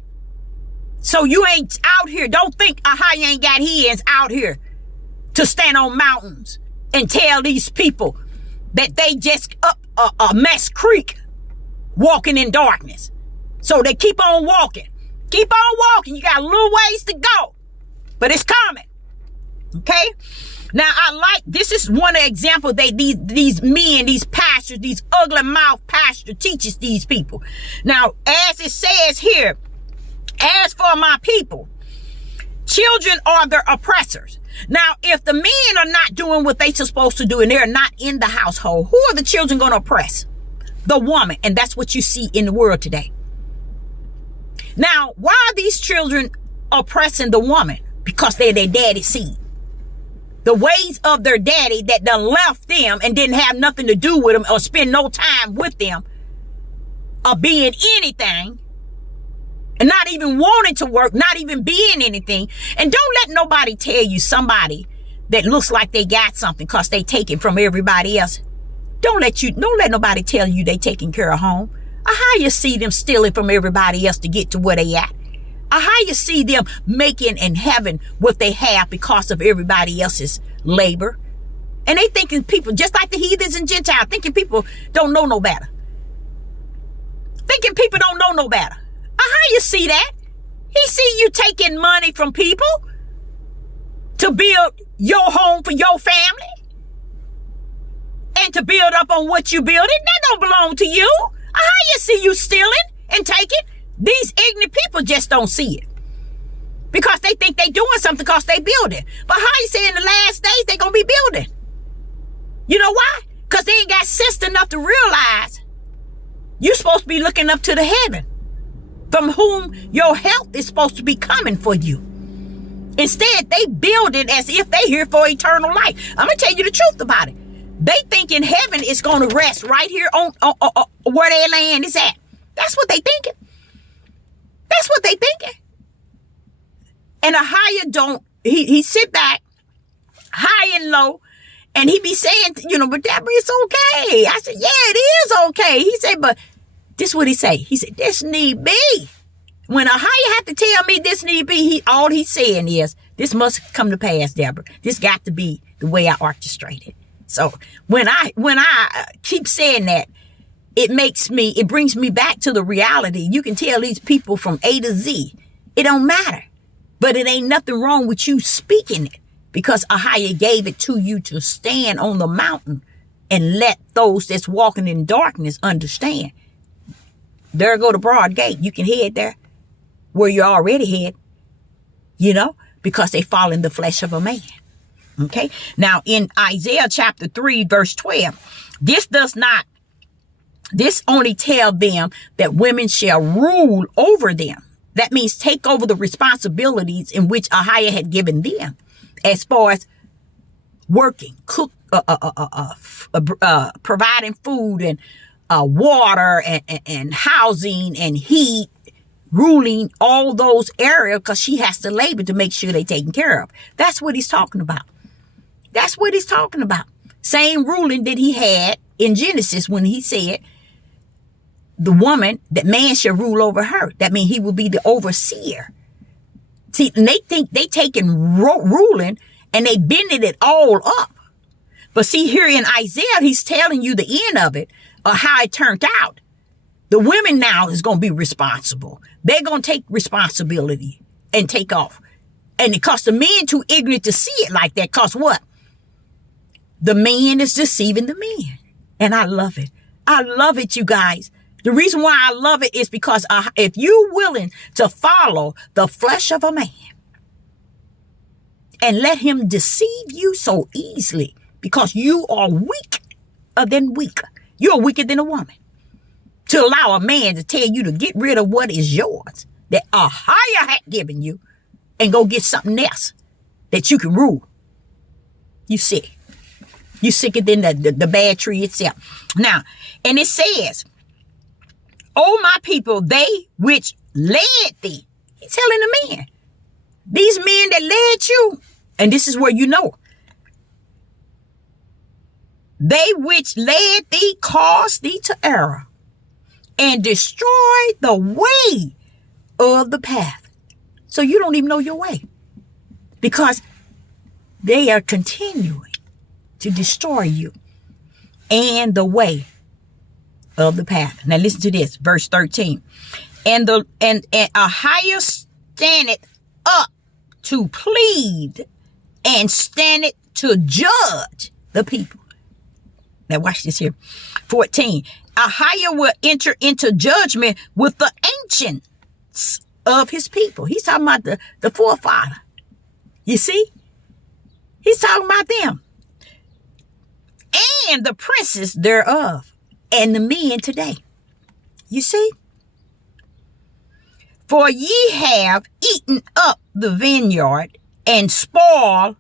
So you ain't out here. Don't think Ahia ain't got hands out here to stand on mountains and tell these people that they just up a mess creek walking in darkness. So they keep on walking. Keep on walking. You got a little ways to go, but it's coming. Okay? Now, this is one example these men, these pastors, these ugly mouth pastor teaches these people. Now, as it says here, as for my people, children are their oppressors. Now, if the men are not doing what they're supposed to do and they're not in the household, who are the children going to oppress? The woman. And that's what you see in the world today. Now, why are these children oppressing the woman? Because they're their daddy's seed. The ways of their daddy that done left them and didn't have nothing to do with them or spend no time with them or being anything and not even wanting to work, not even being anything. And don't let nobody tell you somebody that looks like they got something because they take it from everybody else. Don't let nobody tell you they taking care of home. Or how you see them stealing from everybody else to get to where they at. Or how you see them making and having what they have because of everybody else's labor. And they thinking people, just like the heathens and Gentiles, thinking people don't know no better. thinking people don't know no better. How you see that? He see you taking money from people to build your home for your family and to build up on what you building. That don't belong to you. How you see you stealing and taking? These ignorant people just don't see it because they think they doing something because they building. But how you say in the last days they gonna be building? You know why? Because they ain't got sense enough to realize you're supposed to be looking up to the heaven from whom your help is supposed to be coming for you. Instead, they build it as if they here for eternal life. I'm going to tell you the truth about it. They thinking heaven is going to rest right here on where their land is at. That's what they thinking. That's what they thinking. And a higher don't, he sit back high and low and he be saying, you know, but Deborah, it's okay. I said, yeah, it is okay. He said, but this is what he say. He said, this need be. When a higher have to tell me this need be, all he's saying is, this must come to pass, Deborah. This got to be the way I orchestrate it. So when I keep saying that, it brings me back to the reality. You can tell these people from A to Z. It don't matter. But it ain't nothing wrong with you speaking it because a higher gave it to you to stand on the mountain and let those that's walking in darkness understand. There go the broad gate. You can head there where you already head, you know, because they fall in the flesh of a man. Okay. Now in Isaiah chapter 3, verse 12, this only tell them that women shall rule over them. That means take over the responsibilities in which Ahijah had given them as far as working, providing food and water and housing and heat, ruling all those areas because she has to labor to make sure they're taken care of. That's what he's talking about. That's what he's talking about. Same ruling that he had in Genesis when he said the woman, that man shall rule over her. That means he will be the overseer. See, and they think they taking ruling and they bending it all up. But see, here in Isaiah, he's telling you the end of it, or how it turned out. The women now is going to be responsible. They're going to take responsibility and take off. And it costs the men too ignorant to see it like that. Cause what? The man is deceiving the men. And I love it. I love it, you guys. The reason why I love it is because if you're willing to follow the flesh of a man and let him deceive you so easily because you are weaker than weaker. You're weaker than a woman. To allow a man to tell you to get rid of what is yours that a higher had given you and go get something else that you can rule. You sick. You sicker than the bad tree itself. Now, and it says, oh, my people, they which led thee. He's telling the men. These men that led you, and this is where you know. They which led thee caused thee to error and destroyed the way of the path. So you don't even know your way because they are continuing to destroy you and the way of the path. Now listen to this, verse 13. And a higher standeth up to plead and standeth to judge the people. Now watch this here. 14. A higher will enter into judgment with the ancients of his people. He's talking about the forefather. You see? He's talking about them. And the princes thereof. And the men today. You see? For ye have eaten up the vineyard and spoil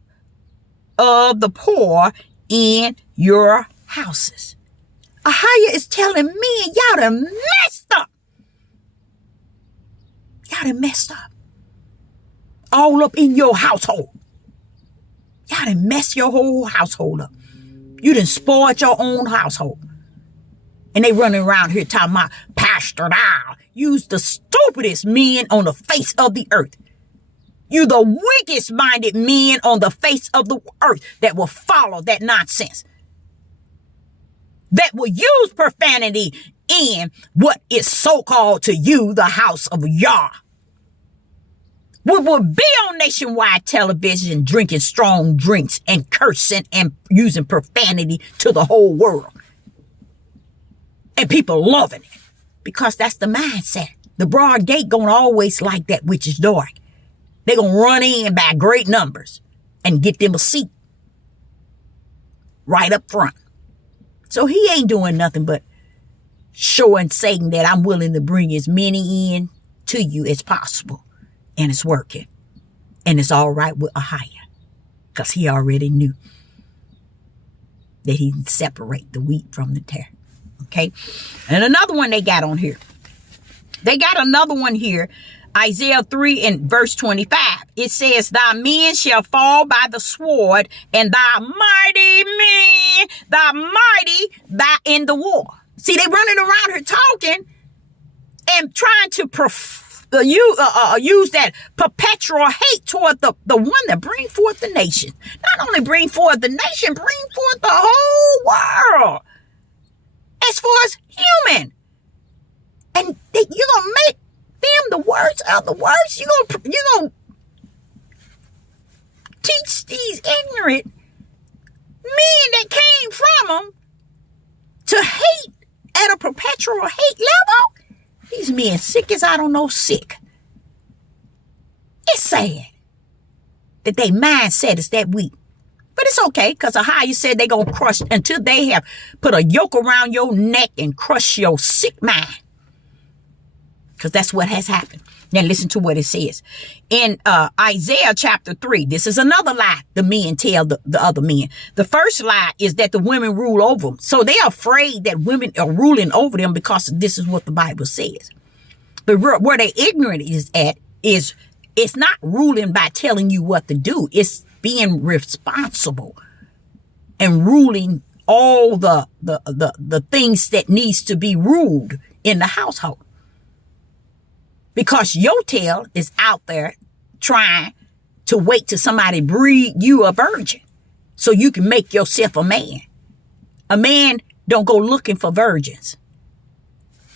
of the poor in your houses. Ahijah is telling me, y'all done messed up. Y'all done messed up. All up in your household. Y'all done messed your whole household up. You done spoiled your own household. And they running around here talking about Pastor Dow. You's the stupidest men on the face of the earth. You the weakest minded men on the face of the earth that will follow that nonsense. That will use profanity in what is so-called to you the house of Yah. We will be on nationwide television drinking strong drinks and cursing and using profanity to the whole world. And people loving it because that's the mindset. The broad gate gonna always like that which is dark. They're gonna run in by great numbers and get them a seat right up front. So he ain't doing nothing but showing Satan that I'm willing to bring as many in to you as possible. And it's working. And it's all right with Ahiah. Because he already knew that he can separate the wheat from the tare. Okay. And another one they got on here. They got another one here. Isaiah 3 and verse 25. It says, thy men shall fall by the sword, and thy mighty men, thy in the war. See, they running around here talking and trying to use that perpetual hate toward the one that bring forth the nation. Not only bring forth the nation, bring forth the whole world. As far as human. And you're going to make them the words of the words. You're going to teach these ignorant men that came from them to hate at a perpetual hate level. These men sick as I don't know sick. It's sad that their mindset is that weak. But it's okay, because Ahiah said they're going to crush until they have put a yoke around your neck and crush your sick mind. Because that's what has happened. Now listen to what it says. In Isaiah chapter 3, this is another lie the men tell the other men. The first lie is that the women rule over them. So they're afraid that women are ruling over them because this is what the Bible says. But where they ignorant is at is it's not ruling by telling you what to do. It's being responsible and ruling all the things that needs to be ruled in the household. Because your tail is out there trying to wait till somebody breed you a virgin so you can make yourself a man. A man don't go looking for virgins.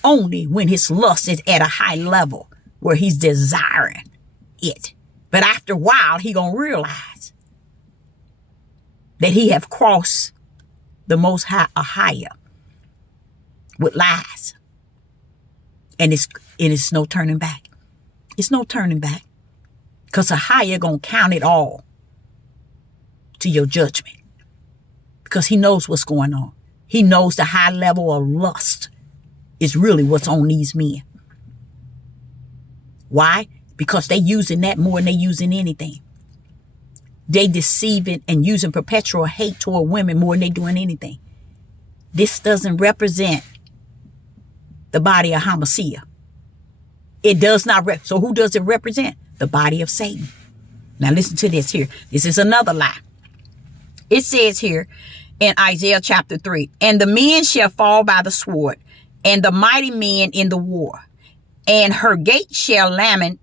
Only when his lust is at a high level where he's desiring it. But after a while, he gonna realize that he have crossed the Most High Ahiah with lies. And it's no turning back. It's no turning back. Because Ahiah gonna count it all to your judgment. Because he knows what's going on. He knows the high level of lust is really what's on these men. Why? Because they using that more than they using anything. They deceiving and using perpetual hate toward women more than they doing anything. This doesn't represent the body of Hamashiach. It does not. So who does it represent? The body of Satan. Now listen to this here. This is another lie. It says here in Isaiah chapter 3, and the men shall fall by the sword, and the mighty men in the war, and her gate shall lament,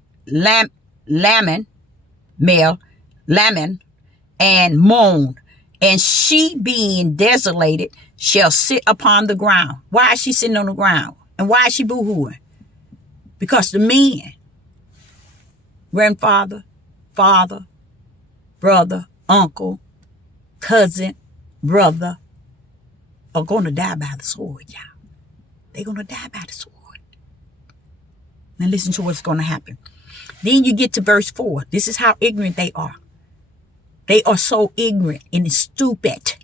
and moan, and she being desolated shall sit upon the ground. Why is she sitting on the ground? And why is she boo-hooing? Because the men, grandfather, father, brother, uncle, cousin, brother, are going to die by the sword, y'all. They're going to die by the sword. Now listen to what's going to happen. Then you get to verse 4. This is how ignorant they are. They are so ignorant and stupid.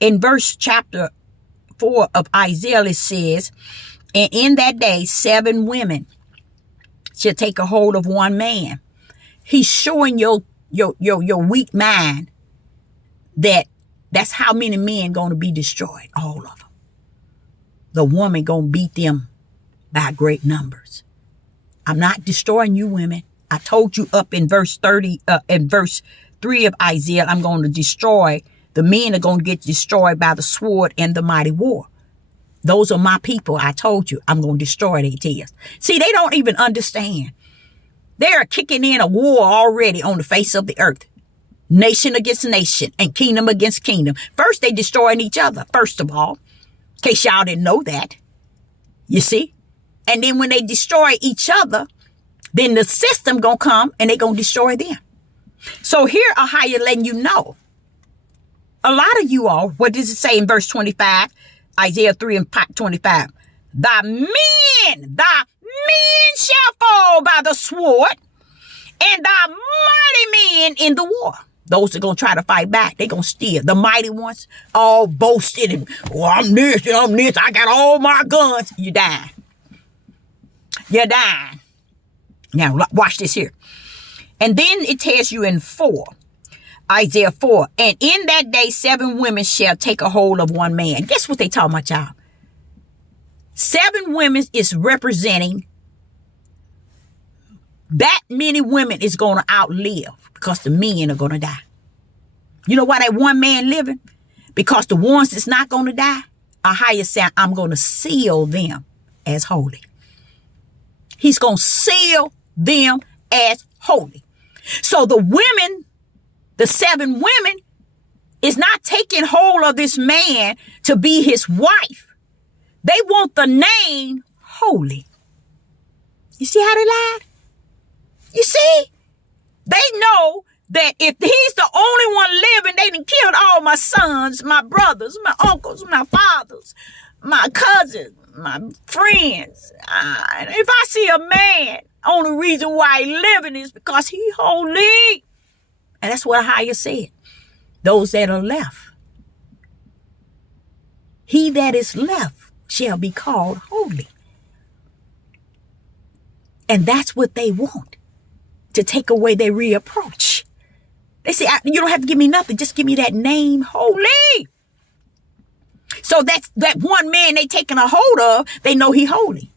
In verse chapter 4 of Isaiah, it says, and in that day, 7 women shall take a hold of one man. He's showing your weak mind that that's how many men going to be destroyed. All of them. The woman going to beat them by great numbers. I'm not destroying you women. I told you up in verse 30, in verse 3 of Isaiah, I'm going to destroy. The men are going to get destroyed by the sword and the mighty war. Those are my people. I told you I'm going to destroy their tails. See, they don't even understand. They're kicking in a war already on the face of the earth. Nation against nation and kingdom against kingdom. First, they destroying each other, first of all. In case y'all didn't know that. You see? And then when they destroy each other, then the system gonna come and they gonna destroy them. So here Ahia letting you know. A lot of you all, what does it say in verse 25? Isaiah 3 and 25. The men shall fall by the sword, and the mighty men in the war. Those are going to try to fight back. They're going to steal. The mighty ones, all boasted and, oh, I'm this, I got all my guns. You dying. You're dying. Now, watch this here. And then it tells you in 4, Isaiah 4, and in that day 7 women shall take a hold of one man. Guess what they talking about, y'all? 7 women is representing that many women is going to outlive because the men are going to die. You know why that one man living? Because the ones that's not going to die, Ahia said, I'm going to seal them as holy. He's going to seal them as holy. So the women, the 7 women, is not taking hold of this man to be his wife. They want the name holy. You see how they lied? You see? They know that if he's the only one living, they done killed all my sons, my brothers, my uncles, my fathers, my cousins, my friends. If I see a man, only reason why he living is because he holy. And that's what Ahia said. Those that are left. He that is left shall be called holy. And that's what they want. To take away their reapproach. They say, you don't have to give me nothing. Just give me that name, holy. So that's that one man they taking a hold of. They know he holy.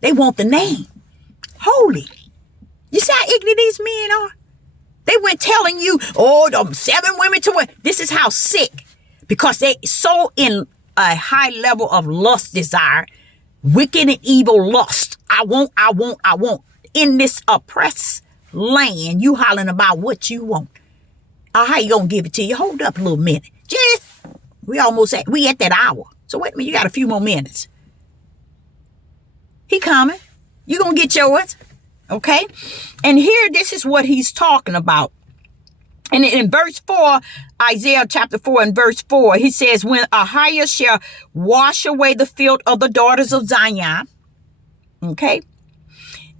They want the name, holy. You see how ignorant these men are? They went telling you, oh, the 7 women to what? This is how sick. Because they so in a high level of lust desire, wicked and evil lust. I want. In this oppressed land, you hollering about what you want. How you gonna give it to you? Hold up a little minute. We at that hour. So wait a minute, you got a few more minutes. He coming. You gonna get yours. Okay? And here, this is what he's talking about. And in verse 4, Isaiah chapter 4 and verse 4, he says, when Ahia shall wash away the filth of the daughters of Zion, okay,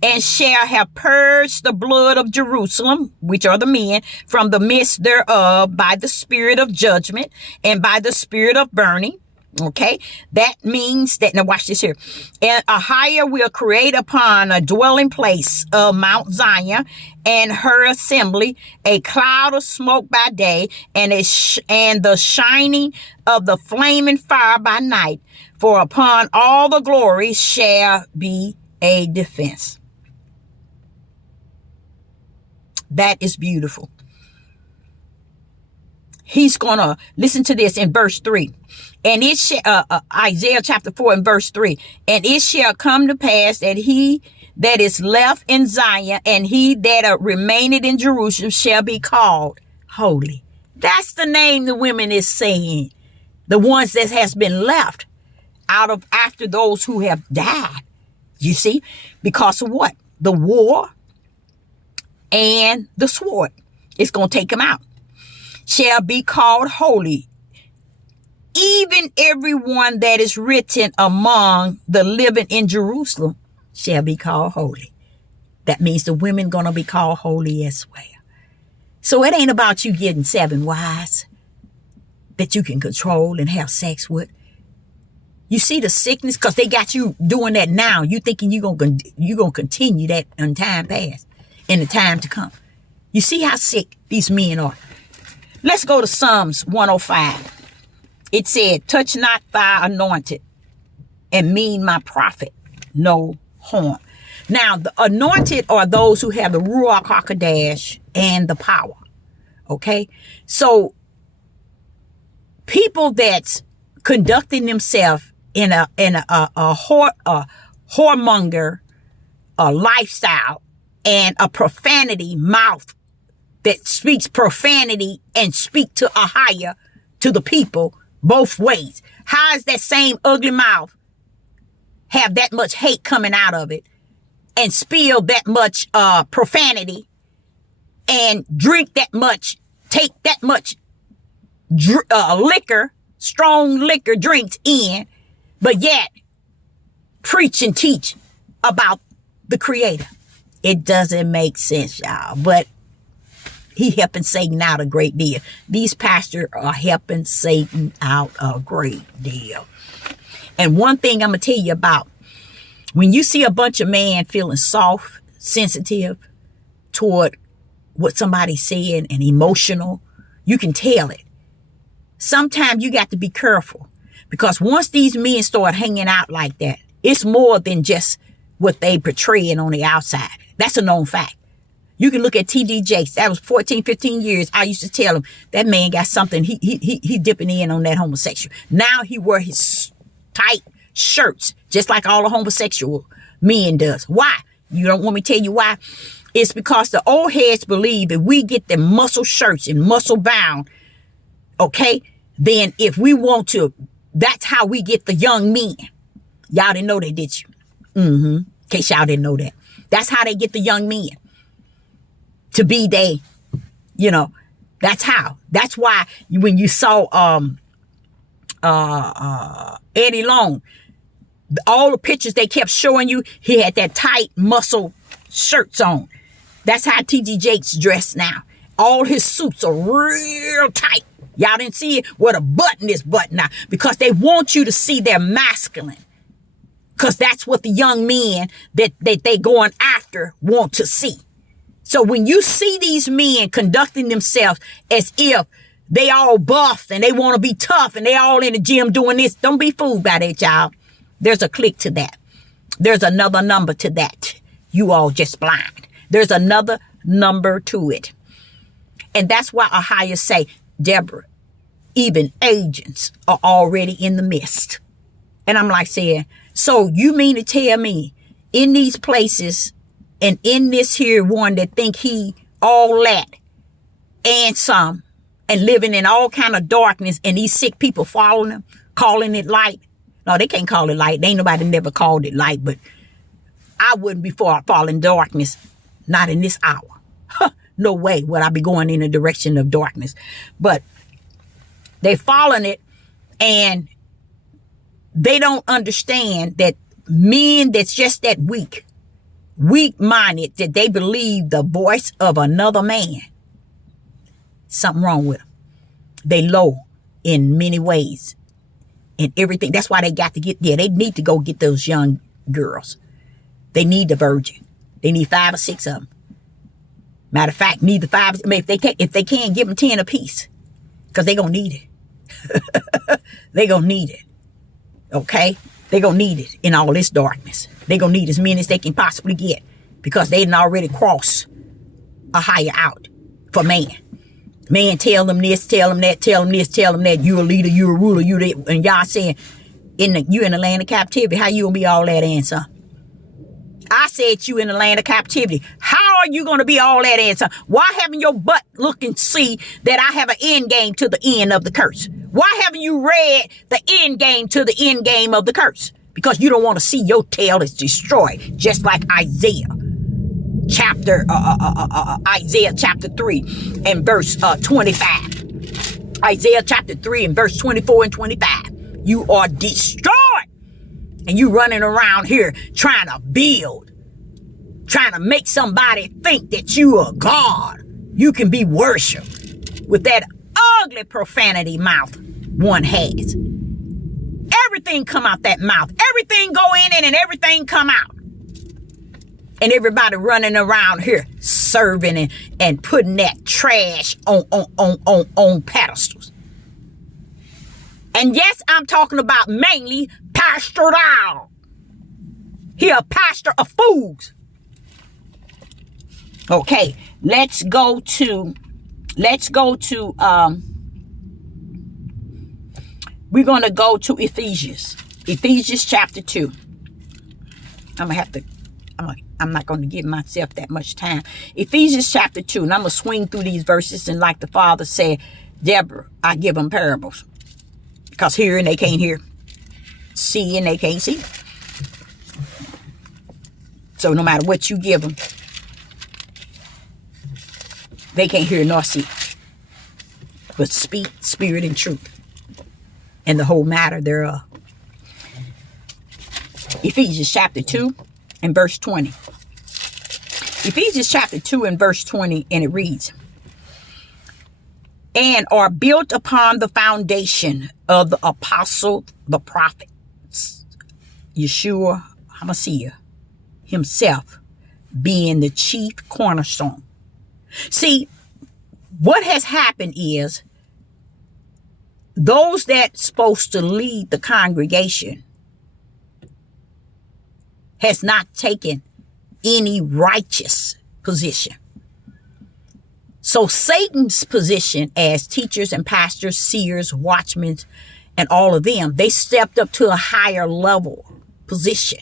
and shall have purged the blood of Jerusalem, which are the men, from the midst thereof by the spirit of judgment and by the spirit of burning. Okay, that means that, now watch this here. And Ahia will create upon a dwelling place of Mount Zion and her assembly a cloud of smoke by day and the shining of the flaming fire by night. For upon all the glory shall be a defense. That is beautiful. He's going to listen to this in verse 3. And it shall, Isaiah chapter 4 and verse 3. And it shall come to pass that he that is left in Zion and he that remaineth in Jerusalem shall be called holy. That's the name the women is saying. The ones that has been left out of after those who have died. You see? Because of what? The war and the sword. It's going to take them out. Shall be called holy. Even everyone that is written among the living in Jerusalem shall be called holy. That means the women going to be called holy as well. So it ain't about you getting 7 wives that you can control and have sex with. You see the sickness because they got you doing that now. You thinking you gonna continue that in time past, in the time to come. You see how sick these men are. Let's go to Psalms 105. It said, touch not thy anointed and mean my prophet no harm. Now, the anointed are those who have the Ruach HaKodesh and the power. Okay? So, people that's conducting themselves in a whoremonger lifestyle and a profanity mouth that speaks profanity and speak to Ahia, to the people, both ways. How is that same ugly mouth have that much hate coming out of it and spill that much profanity and drink that much, take that much liquor, strong liquor drinks in, but yet preach and teach about the Creator. It doesn't make sense, y'all. But he helping Satan out a great deal. These pastors are helping Satan out a great deal. And one thing I'm going to tell you about, when you see a bunch of men feeling soft, sensitive toward what somebody's saying and emotional, you can tell it. Sometimes you got to be careful, because once these men start hanging out like that, it's more than just what they portraying on the outside. That's a known fact. You can look at T.D. Jakes. That was 14, 15 years. I used to tell him that man got something. He dipping in on that homosexual. Now he wear his tight shirts just like all the homosexual men does. Why? You don't want me to tell you why? It's because the old heads believe if we get the muscle shirts and muscle bound, okay, then if we want to, that's how we get the young men. Y'all didn't know that, did you? In case y'all didn't know that. That's how they get the young men to be they, that's how. That's why when you saw Eddie Long, all the pictures they kept showing you, he had that tight muscle shirts on. That's how T.D. Jakes dressed now. All his suits are real tight. Y'all didn't see it? Where the button is buttoned now, because they want you to see they're masculine. Because that's what the young men that they going after want to see. So when you see these men conducting themselves as if they all buffed and they want to be tough and they all in the gym doing this, don't be fooled by that, y'all. There's a click to that. There's another number to that. You all just blind. There's another number to it. And that's why Ahia say, Deborah, even agents are already in the midst. And I'm like saying, so you mean to tell me in these places and in this here one that think he all that and some and living in all kind of darkness and these sick people following him, calling it light? No, they can't call it light. Ain't nobody never called it light, but I wouldn't be falling darkness. Not in this hour. No way would I be going in the direction of darkness. But they following it, and they don't understand that men that's just that weak-minded, that they believe the voice of another man, something wrong with them. They low in many ways and everything. That's why they got to get there. They need to go get those young girls. They need the virgin. They need 5 or 6 of them. Matter of fact, need the 5. I mean, if they can, give them 10 apiece, because they're going to need it. They're going to need it. Okay? They're going to need it in all this darkness. They're going to need as many as they can possibly get, because they didn't already cross a higher out for man. Man tell them this, tell them that, tell them this, tell them that. You a leader, you a ruler, you that. And y'all saying, you in the land of captivity. How you going to be all that and some? I said you in the land of captivity. How are you going to be all that and some? Why haven't your butt look and see that I have an end game to the end of the curse? Why haven't you read the end game to the end game of the curse? Because you don't want to see your tail is destroyed, just like Isaiah chapter 3 and verse 25. Isaiah chapter 3 and verse 24 and 25. You are destroyed. And you running around here trying to build, trying to make somebody think that you are God. You can be worshipped with that ugly profanity mouth one has. Everything come out that mouth. Everything go in it and everything come out. And everybody running around here serving and putting that trash on pedestals. And yes, I'm talking about mainly Pastor Dow. He a pastor of fools. Okay, let's go to we're going to go to Ephesians chapter 2. I'm not going to give myself that much time. Ephesians chapter 2, and I'm going to swing through these verses, and like the Father said, Deborah, I give them parables. Because hearing they can't hear, seeing they can't see. So no matter what you give them, they can't hear nor see. But speak spirit and truth, and the whole matter thereof. Ephesians chapter 2 and verse 20. Ephesians chapter 2 and verse 20, and it reads, and are built upon the foundation of the apostle, the prophets, Yeshua HaMashiach himself being the chief cornerstone. See, what has happened is those that's supposed to lead the congregation has not taken any righteous position. So Satan's position as teachers and pastors, seers, watchmen, and all of them, they stepped up to a higher level position,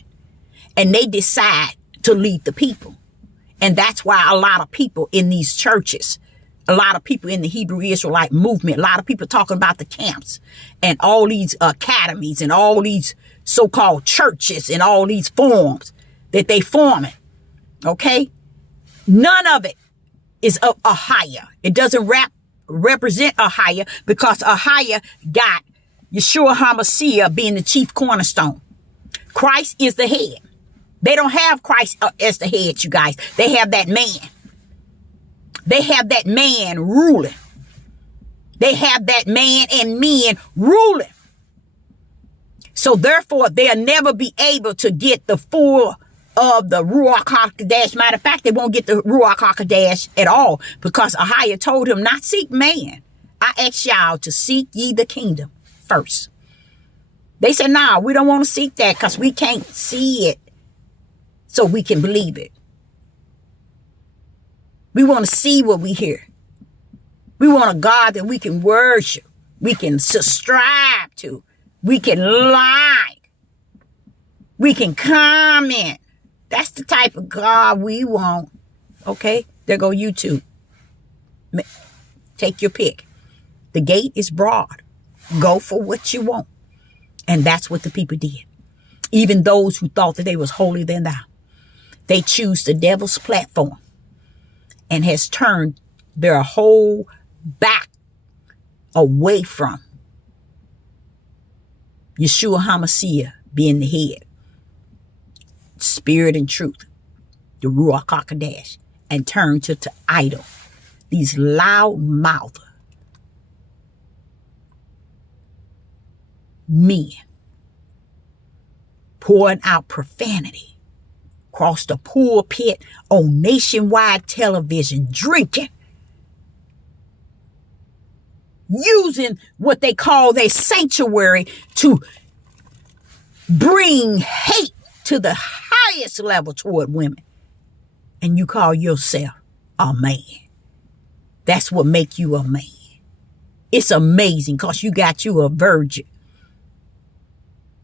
and they decide to lead the people. And that's why a lot of people in these churches, a lot of people in the Hebrew Israelite movement, a lot of people talking about the camps and all these academies and all these so-called churches and all these forms that they forming. Okay? None of it is a higher. It doesn't represent a higher, because a higher got Yeshua HaMashiach being the chief cornerstone. Christ is the head. They don't have Christ as the head, you guys. They have that man. They have that man ruling. They have that man and men ruling. So therefore, they'll never be able to get the full of the Ruach HaKodesh. Matter of fact, they won't get the Ruach HaKodesh at all, because Ahia told him not seek man. I ask y'all to seek ye the kingdom first. They said, nah, we don't want to seek that because we can't see it so we can believe it. We want to see what we hear. We want a God that we can worship. We can subscribe to. We can like. We can comment. That's the type of God we want. Okay? There go YouTube. Take your pick. The gate is broad. Go for what you want. And that's what the people did. Even those who thought that they was holier than thou. They choose the devil's platform and has turned their whole back away from Yeshua HaMashiach being the head, spirit and truth, the Ruach HaKodesh, and turn to idol. These loud mouthed men pouring out profanity across the pulpit on nationwide television, drinking, using what they call their sanctuary to bring hate to the highest level toward women. And you call yourself a man. That's what make you a man. It's amazing because you got you a virgin.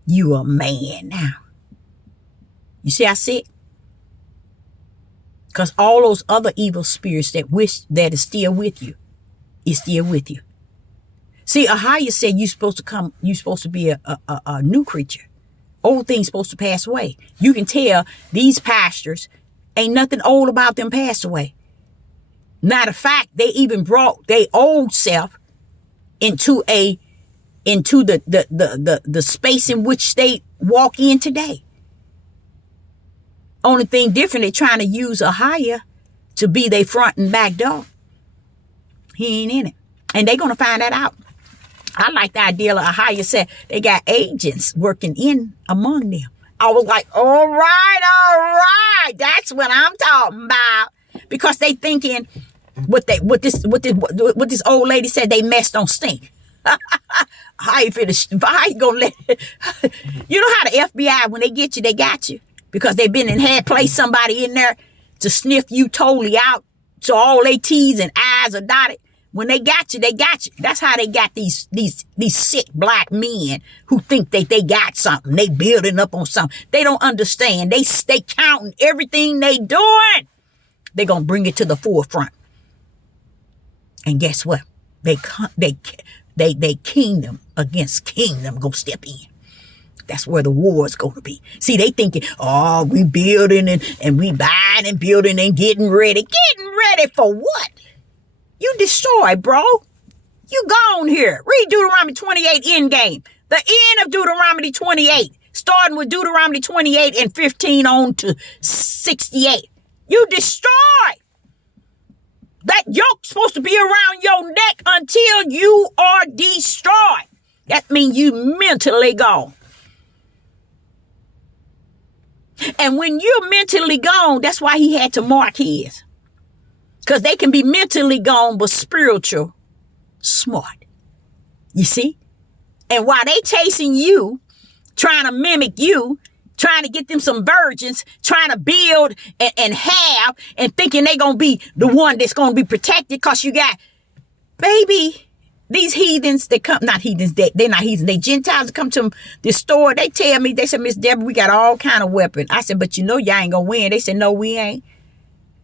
You a man now. You see, I said, because all those other evil spirits that is still with you, is still with you. See, Ahia said you're supposed to be a new creature. Old things supposed to pass away. You can tell these pastors ain't nothing old about them pass away. Matter of fact, they even brought their old self into the space in which they walk in today. Only thing different, they trying to use Ahia to be their front and back door. He ain't in it. And they going to find that out. I like the idea of Ahia said they got agents working in among them. I was like, all right. That's what I'm talking about. Because they thinking what this old lady said, they messed on stink. How you gonna let you know how the FBI, when they get you, they got you. Because they've been and had placed somebody in there to sniff you totally out. So all they T's and I's are dotted. When they got you, they got you. That's how they got these sick black men who think that they got something. They building up on something. They don't understand. They counting everything they doing. They gonna bring it to the forefront. And guess what? They kingdom against kingdom gonna step in. That's where the war is going to be. See, they thinking, oh, we building and we buying and building and getting ready. Getting ready for what? You destroy, bro. You gone here. Read Deuteronomy 28 end game. The end of Deuteronomy 28. Starting with Deuteronomy 28 and 15 on to 68. You destroy. That yoke's supposed to be around your neck until you are destroyed. That means you mentally gone. And when you're mentally gone, that's why he had to mark his. Because they can be mentally gone, but spiritual smart. You see? And while they chasing you, trying to mimic you, trying to get them some virgins, trying to build and have, and thinking they going to be the one that's going to be protected because you got, baby, these heathens, they come, not heathens, they're not heathens, they Gentiles that come to the store, they tell me, they said, Miss Deborah, we got all kind of weapons. I said, but you know y'all ain't going to win. They said, no, we ain't.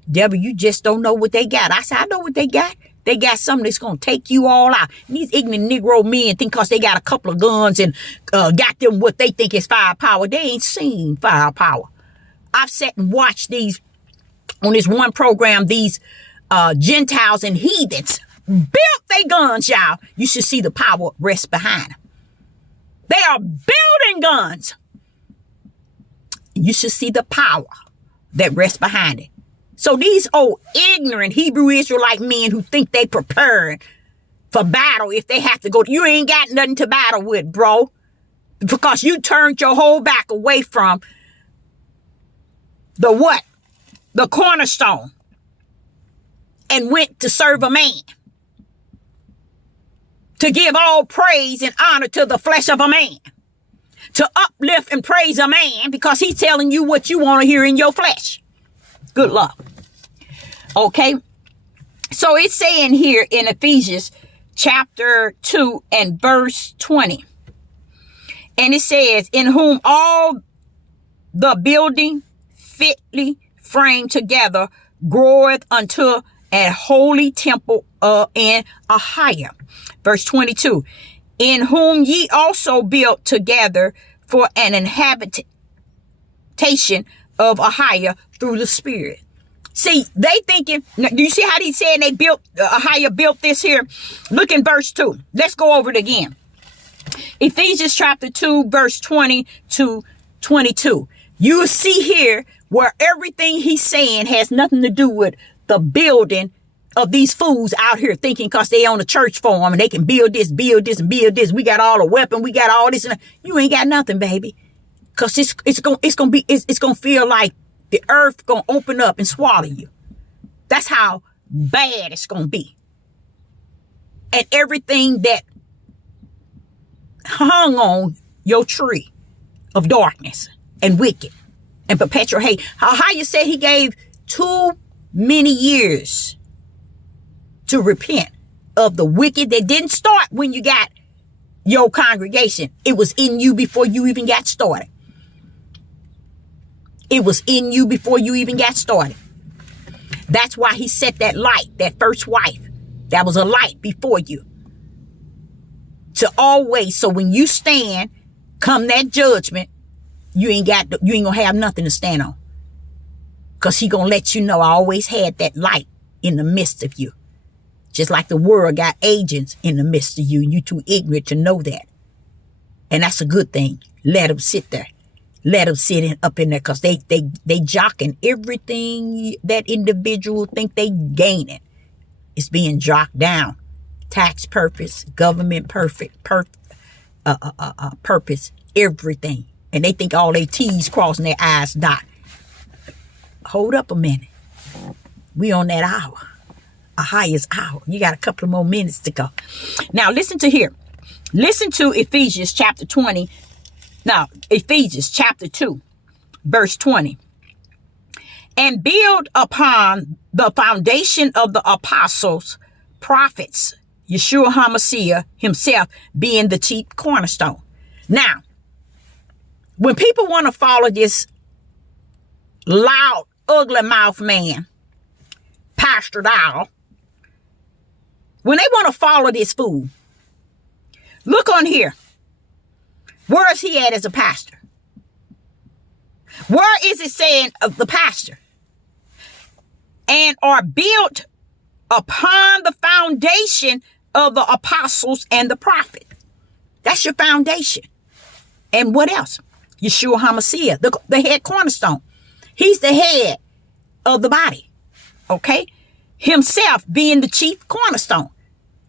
Deborah, you just don't know what they got. I said, I know what they got. They got something that's going to take you all out. These ignorant Negro men think because they got a couple of guns and got them what they think is firepower. They ain't seen firepower. I've sat and watched these, on this one program, these Gentiles and heathens built their guns, y'all. You should see the power rest behind them. They are building guns. You should see the power that rests behind it. So these old ignorant Hebrew Israelite men who think they prepared for battle if they have to go, you ain't got nothing to battle with, bro. Because you turned your whole back away from the what? The cornerstone. And went to serve a man. To give all praise and honor to the flesh of a man. To uplift and praise a man because he's telling you what you want to hear in your flesh. Good luck. Okay. So it's saying here in Ephesians chapter 2 and verse 20. And it says, in whom all the building fitly framed together groweth unto a holy temple in a higher. Verse 22. In whom ye also built together for an inhabitation of a higher through the Spirit. See, they thinking, do you see how they said they built, a higher built this here? Look in verse 2. Let's go over it again. Ephesians chapter 2, verse 20 to 22. You see here where everything he's saying has nothing to do with the building of these fools out here thinking because they on a church farm and they can build this, and build this. We got all the weapon. We got all this. And you ain't got nothing, baby. Because it's gonna feel like the earth gonna open up and swallow you. That's how bad it's gonna be. And everything that hung on your tree of darkness and wicked and perpetual hate. How you said he gave too many years to repent of the wicked that didn't start when you got your congregation. It was in you before you even got started. It was in you before you even got started. That's why he set that light, that first wife. That was a light before you. To always, so when you stand, come that judgment, you ain't gonna have nothing to stand on. Because he gonna let you know I always had that light in the midst of you. Just like the world got agents in the midst of you. And you too ignorant to know that. And that's a good thing. Let them sit there. Let them sit up in there because they jocking everything that individual think they gaining. It's being jocked down. Tax purpose, government purpose, everything. And they think all their T's crossing their I's dot. Hold up a minute. We on that hour. A highest hour. You got a couple of more minutes to go. Now listen to here. Listen to Ephesians chapter 20. Now, Ephesians chapter 2, verse 20. And build upon the foundation of the apostles, prophets, Yeshua HaMashiach himself being the chief cornerstone. Now, when people want to follow this loud, ugly mouth man, Pastor Dow, when they want to follow this fool, look on here. Where is he at as a pastor? Where is it saying of the pastor? And are built upon the foundation of the apostles and the prophet. That's your foundation. And what else? Yeshua HaMashiach, the head cornerstone. He's the head of the body. Okay? Himself being the chief cornerstone.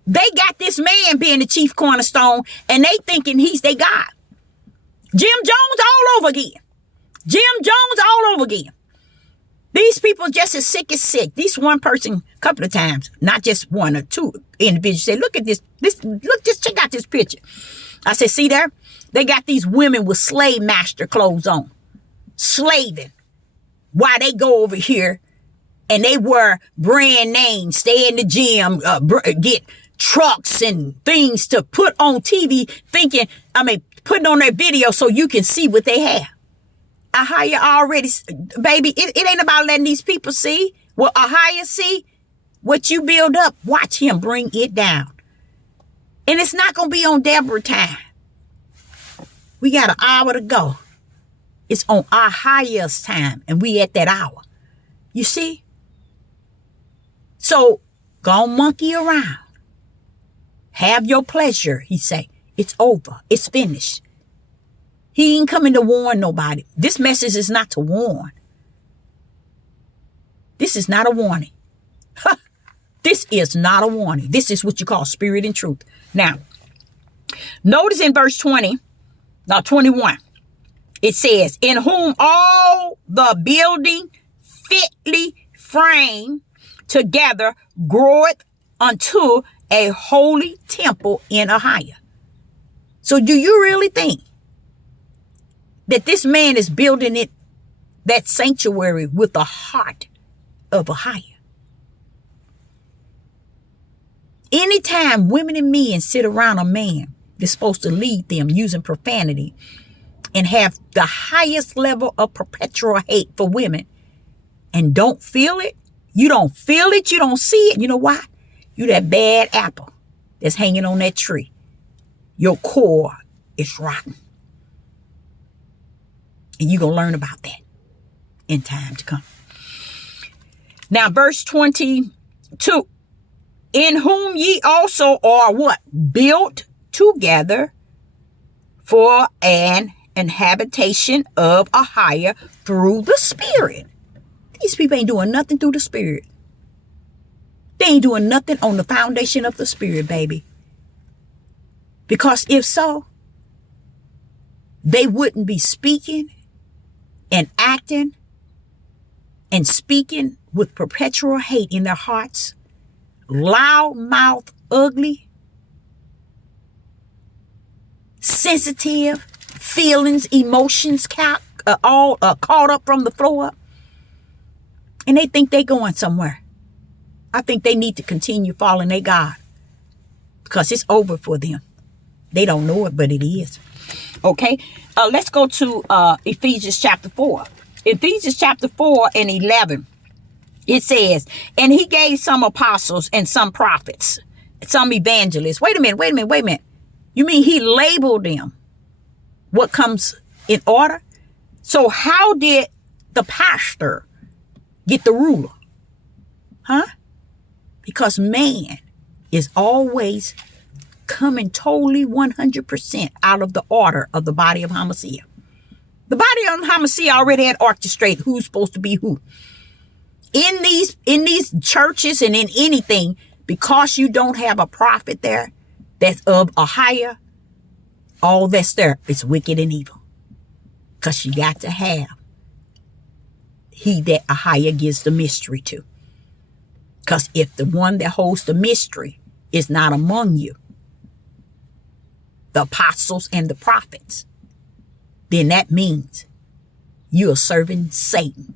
They got this man being the chief cornerstone and they thinking he's their God. Jim Jones all over again. Jim Jones all over again. These people just as sick. This one person a couple of times, not just one or two individuals, say, look at this. Just check out this picture. I said, see there? They got these women with slave master clothes on, slaving, while they go over here and they wear brand names, stay in the gym, get trucks and things to put on TV, putting on their video so you can see what they have. Ahaya already, baby, it ain't about letting these people see. Well, Ahaya see what you build up. Watch him bring it down. And it's not going to be on Deborah time. We got an hour to go. It's on Ahaya's time, and we at that hour. You see? So, go monkey around. Have your pleasure, he say. It's over. It's finished. He ain't coming to warn nobody. This message is not to warn. This is not a warning. This is not a warning. This is what you call spirit and truth. Now, notice in verse 21, it says, in whom all the building fitly framed together groweth unto a holy temple in Ahia. So do you really think that this man is building that sanctuary with the heart of Ahia? Anytime women and men sit around a man that's supposed to lead them using profanity and have the highest level of perpetual hate for women and don't feel it, you don't feel it, you don't see it. You know why? You that bad apple that's hanging on that tree. Your core is rotten. And you're going to learn about that in time to come. Now, verse 22. In whom ye also are what? Built together for an habitation of a higher through the Spirit. These people ain't doing nothing through the Spirit. They ain't doing nothing on the foundation of the Spirit, baby. Because if so, they wouldn't be speaking and acting and speaking with perpetual hate in their hearts, loud mouth, ugly, sensitive, feelings, emotions, all caught up from the floor up. And they think they going somewhere. I think they need to continue following their God because it's over for them. They don't know it, but it is. Okay, let's go to Ephesians chapter 4. Ephesians chapter 4 and 11. It says, and he gave some apostles and some prophets, some evangelists. Wait a minute. You mean he labeled them? What comes in order? So how did the pastor get the ruler? Huh? Because man is always coming totally 100% out of the order of the body of Hamashiach. The body of Hamashiach already had orchestrated who's supposed to be who. In these churches and in anything, because you don't have a prophet there that's of a higher, all that's there is wicked and evil. Because you got to have he that Ahia gives the mystery to. Because if the one that holds the mystery is not among you, the apostles and the prophets, then that means you are serving Satan.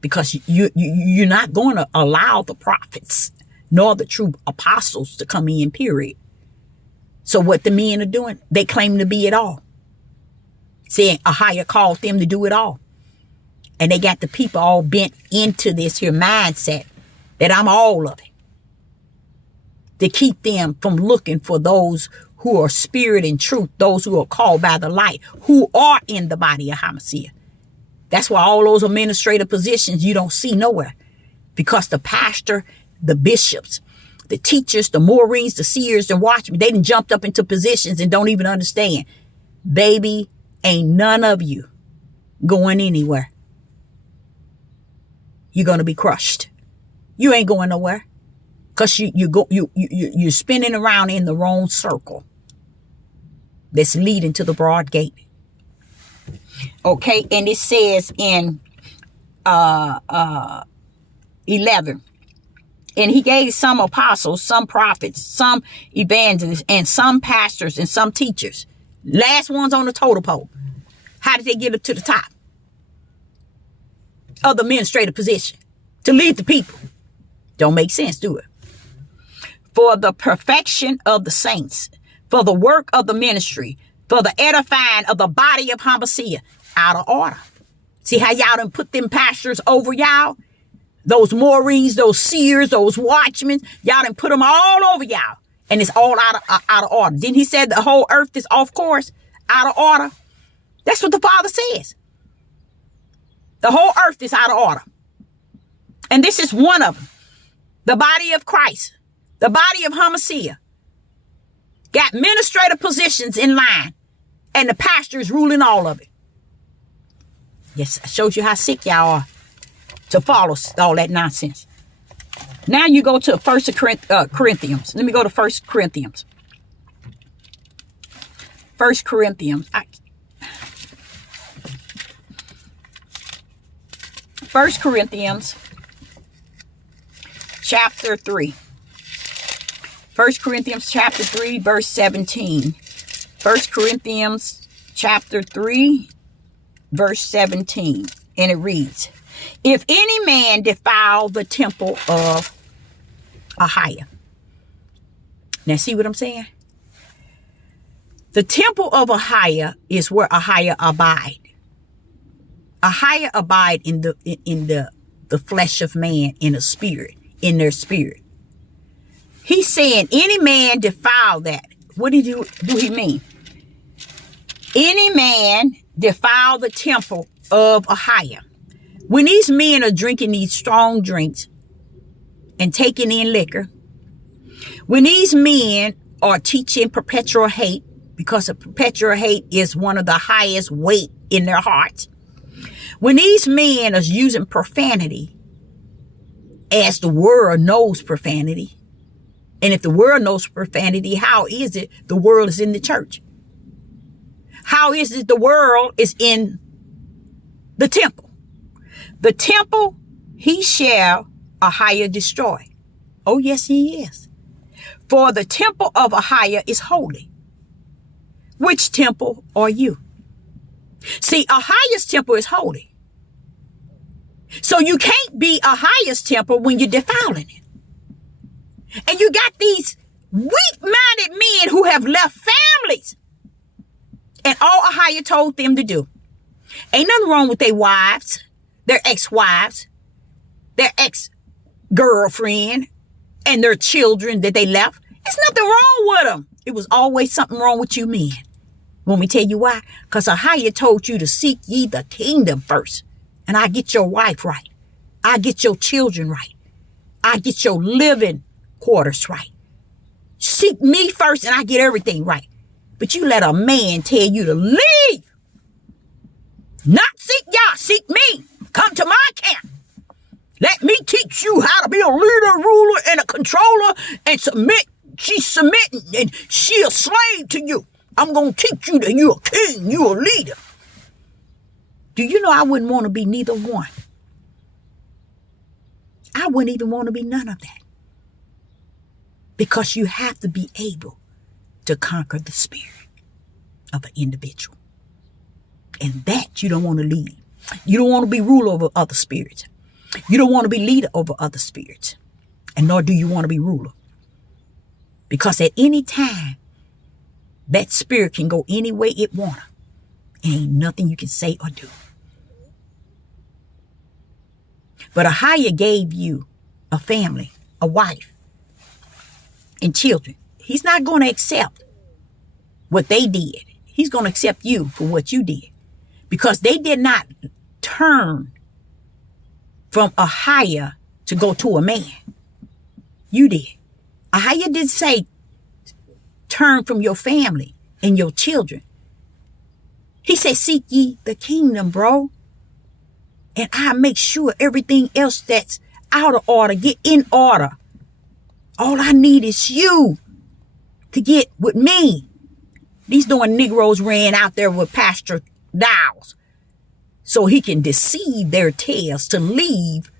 Because you're not going to allow the prophets nor the true apostles to come in, period. So what the men are doing, they claim to be it all. Saying Ahia called them to do it all. And they got the people all bent into this here mindset that I'm all of it. To keep them from looking for those who are spirit and truth, those who are called by the light, who are in the body of Hamashiach. That's why all those administrative positions you don't see nowhere, because the pastor, the bishops, the teachers, the Maureen's, the seers, the watchmen, they done jumped up into positions and don't even understand. Baby, ain't none of you going anywhere. You're going to be crushed. You ain't going nowhere, because you're spinning around in the wrong circle that's leading to the broad gate. Okay, and it says in 11, and he gave some apostles, some prophets, some evangelists, and some pastors, and some teachers. Last ones on the totem pole. How did they get up to the top of the administrative position? To lead the people. Don't make sense, do it? For the perfection of the saints, for the work of the ministry, for the edifying of the body of Hamashiach. Out of order. See how y'all done put them pastors over y'all? Those Maureen's, those seers, those watchmen, y'all done put them all over y'all. And it's all out of order. Didn't he say the whole earth is off course? Out of order? That's what the Father says. The whole earth is out of order. And this is one of them. The body of Christ. The body of Hamashiach. Got administrative positions in line. And the pastor is ruling all of it. Yes, it shows you how sick y'all are to follow all that nonsense. Now you go to 1 Corinthians. Let me go to 1 Corinthians. 1 Corinthians. 1 Corinthians chapter 3. 1 Corinthians chapter 3, verse 17. 1 Corinthians chapter 3, verse 17. And it reads, if any man defile the temple of Ahiah. Now see what I'm saying? The temple of Ahiah is where Ahiah abide. Ahiah abide in the flesh of man, in a spirit, in their spirit. He's saying any man defile that. What do he mean? Any man defile the temple of Ahiah. When these men are drinking these strong drinks and taking in liquor, when these men are teaching perpetual hate, because a perpetual hate is one of the highest weight in their hearts, when these men are using profanity, as the world knows profanity, and if the world knows profanity, how is it the world is in the church? How is it the world is in the temple? The temple he shall Ahiah destroy. Oh, yes, he is. For the temple of Ahiah is holy. Which temple are you? See, Ahiah's temple is holy. So you can't be Ahiah's temple when you're defiling it. And you got these weak-minded men who have left families. And all Ahiah told them to do. Ain't nothing wrong with their wives, their ex-wives, their ex-girlfriend, and their children that they left. There's nothing wrong with them. It was always something wrong with you men. Want me to tell you why? Because Ahiah told you to seek ye the kingdom first. And I get your wife right. I get your children right. I get your living quarters right. Seek me first and I get everything right. But you let a man tell you to leave. Not seek y'all, seek me. Come to my camp. Let me teach you how to be a leader, ruler, and a controller and submit. She's submitting and she a slave to you. I'm going to teach you that you're a king, you're a leader. Do you know I wouldn't want to be neither one? I wouldn't even want to be none of that. Because you have to be able to conquer the spirit of an individual. And that you don't want to lead. You don't want to be ruler over other spirits. You don't want to be leader over other spirits. And nor do you want to be ruler. Because at any time, that spirit can go any way it wants. Ain't nothing you can say or do. But Ahiah gave you a family, a wife, and children. He's not going to accept what they did. He's going to accept you for what you did, because they did not turn from Ahiah to go to a man. You did. Ahiah did say, turn from your family and your children. He said, seek ye the kingdom, bro. And I make sure everything else that's out of order, get in order. All I need is you to get with me. These doing Negroes ran out there with Pastor Dowles so he can deceive their tails to leave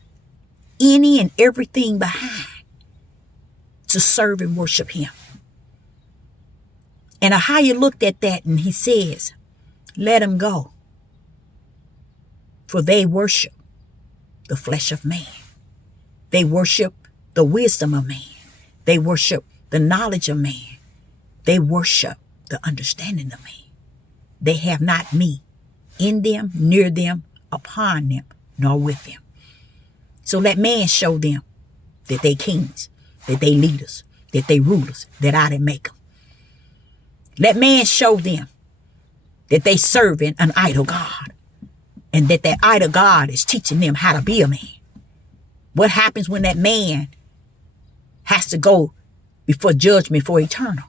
any and everything behind to serve and worship him. And Ahiah looked at that and he says, let them go. For they worship the flesh of man. They worship the wisdom of man. They worship the knowledge of man. They worship the understanding of man. They have not me in them, near them, upon them, nor with them. So let man show them that they kings, that they leaders, that they rulers, that I didn't make them. Let man show them that they serving an idol God, and that idol God is teaching them how to be a man. What happens when that man has to go before judgment for eternal?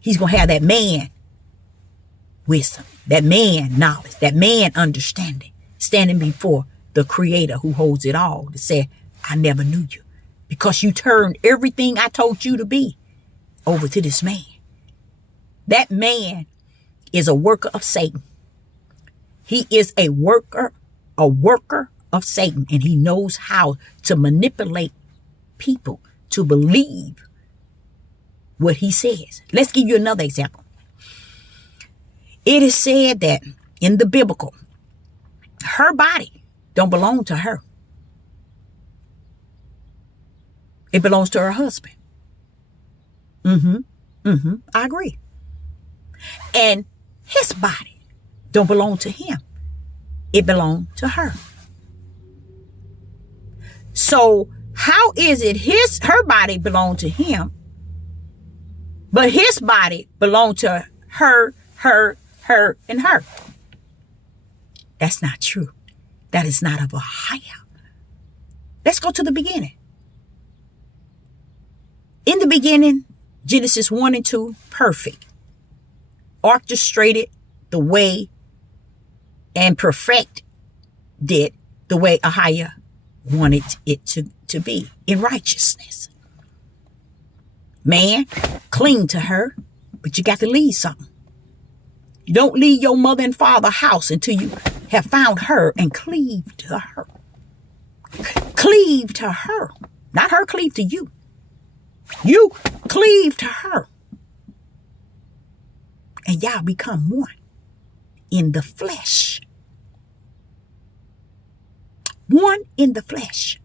He's going to have that man wisdom, that man knowledge, that man understanding, standing before the creator who holds it all to say, I never knew you, because you turned everything I told you to be over to this man. That man is a worker of Satan. He is a worker of Satan, and he knows how to manipulate people to believe what he says. Let's give you another example. It is said that in the biblical, her body don't belong to her. It belongs to her husband. I agree. And his body don't belong to him. It belonged to her. So how is it her body belonged to him, but his body belonged to her, and her? That's not true. That is not of Ahiah. Let's go to the beginning. In the beginning, Genesis 1 and 2, perfect. Orchestrated the way and perfected the way Ahiah wanted it to be in righteousness. Man, cling to her, but you got to leave something. You don't leave your mother and father house until you have found her and cleave to her. Cleave to her. Not her cleave to you. You cleave to her. And y'all become one in the flesh. One in the flesh.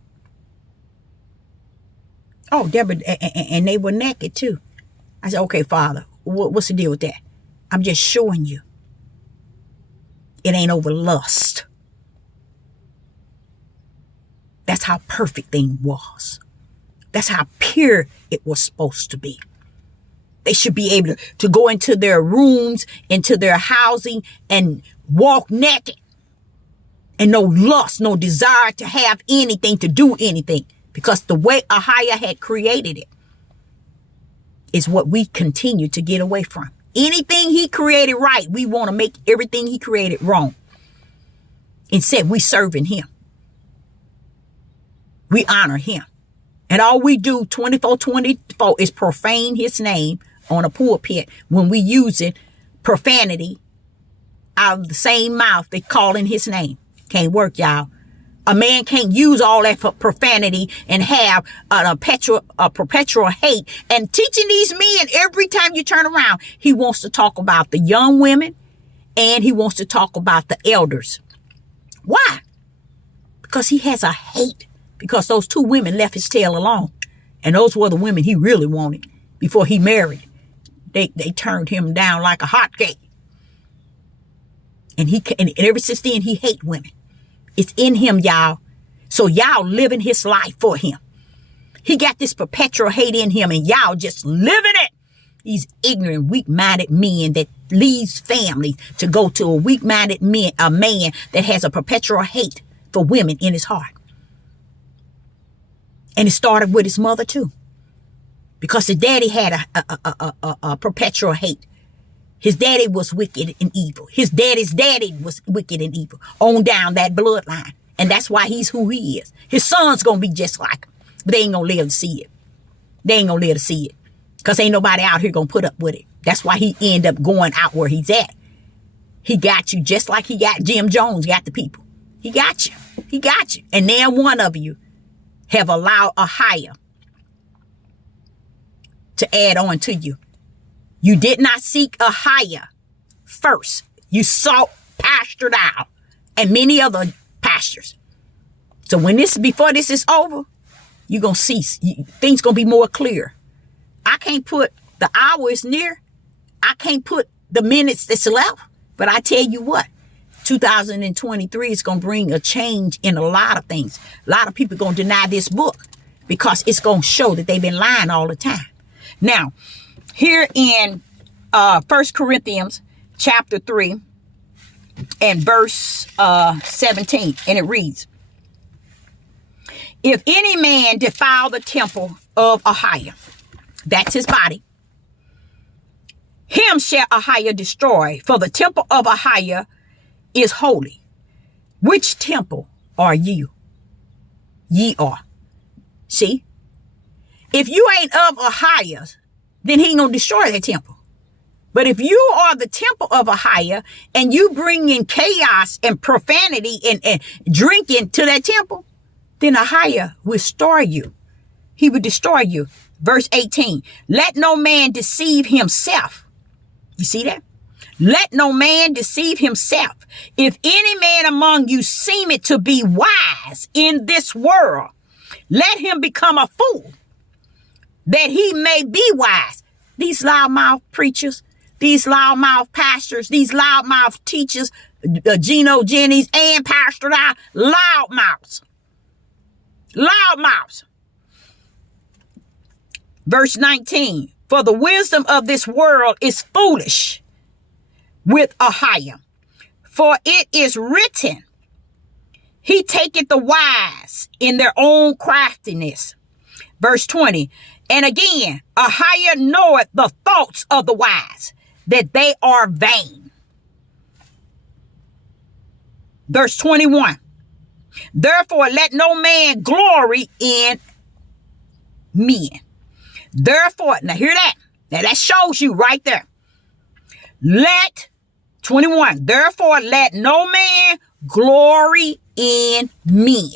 Oh, Deborah, and they were naked too. I said, okay, Father, what's the deal with that? I'm just showing you. It ain't over lust. That's how perfect thing was. That's how pure it was supposed to be. They should be able to go into their rooms, into their housing, and walk naked. And no lust, no desire to have anything, to do anything. Because the way Ahiah had created it is what we continue to get away from. Anything he created right, we want to make everything he created wrong. Instead, we serving him. We honor him. And all we do 24/24 is profane his name on a pulpit when we using profanity out of the same mouth they calling his name. Can't work, y'all. A man can't use all that profanity and have a perpetual hate. And teaching these men, every time you turn around, he wants to talk about the young women and he wants to talk about the elders. Why? Because he has a hate. Because those two women left his tail alone. And those were the women he really wanted before he married. They turned him down like a hot cake. And ever since then, he hate women. It's in him, y'all. So y'all living his life for him. He got this perpetual hate in him and y'all just living it. These ignorant, weak-minded men that leaves families to go to a weak-minded man, a man that has a perpetual hate for women in his heart. And it started with his mother too, because his daddy had a perpetual hate. His daddy was wicked and evil. His daddy's daddy was wicked and evil on down that bloodline. And that's why he's who he is. His son's going to be just like him, but they ain't going to live to see it. They ain't going to live to see it, because ain't nobody out here going to put up with it. That's why he end up going out where he's at. He got you just like he got Jim Jones got the people. He got you. He got you. And now one of you have allowed a higher to add on to you. You did not seek a higher first. You sought Pastor Dow and many other pastors. So before this is over, you're going to see things going to be more clear. I can't put the hour is near. I can't put the minutes that's left. But I tell you what, 2023 is going to bring a change in a lot of things. A lot of people are going to deny this book because it's going to show that they've been lying all the time. Now, here in 1 Corinthians chapter 3 and verse 17, and it reads, if any man defile the temple of Ahiah, that's his body, him shall Ahiah destroy, for the temple of Ahiah is holy. Which temple are you? Ye are. See? If you ain't of Ahiah, then he ain't going to destroy that temple. But if you are the temple of Ahiah and you bring in chaos and profanity and drinking to that temple, then Ahiah will destroy you. He will destroy you. Verse 18, let no man deceive himself. You see that? Let no man deceive himself. If any man among you seem it to be wise in this world, let him become a fool, that he may be wise. These loudmouth preachers, these loudmouth pastors, these loudmouth teachers, Gino Jennings and Pastor Dow, loudmouths. Loudmouths. Verse 19, for the wisdom of this world is foolish with Ahiah. For it is written, he taketh the wise in their own craftiness. Verse 20, and again, Ahiah knoweth the thoughts of the wise, that they are vain. Verse 21, therefore let no man glory in men. Therefore, now hear that. Now that shows you right there. Let 21. Therefore, let no man glory in men.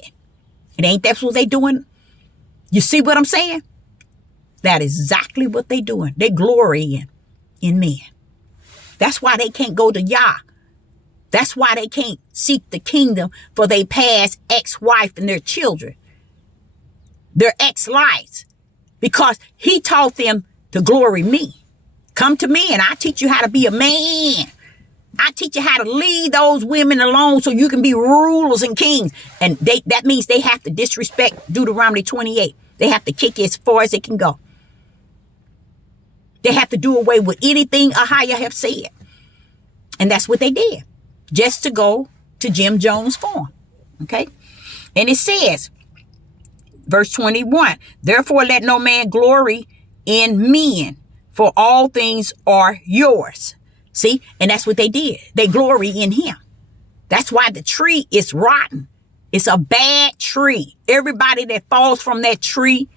It ain't that's what they doing. You see what I'm saying? That is exactly what they doing. They glory in men. That's why they can't go to Yah. That's why they can't seek the kingdom for their past ex-wife and their children, their ex-lives, because he taught them to glory me. Come to me and I teach you how to be a man. I teach you how to lead those women alone so you can be rulers and kings. And that means they have to disrespect Deuteronomy 28. They have to kick it as far as it can go. They have to do away with anything Ahiah have said. And that's what they did, just to go to Jim Jones' farm. Okay? And it says, verse 21, therefore let no man glory in men, for all things are yours. See? And that's what they did. They glory in him. That's why the tree is rotten. It's a bad tree. Everybody that falls from that tree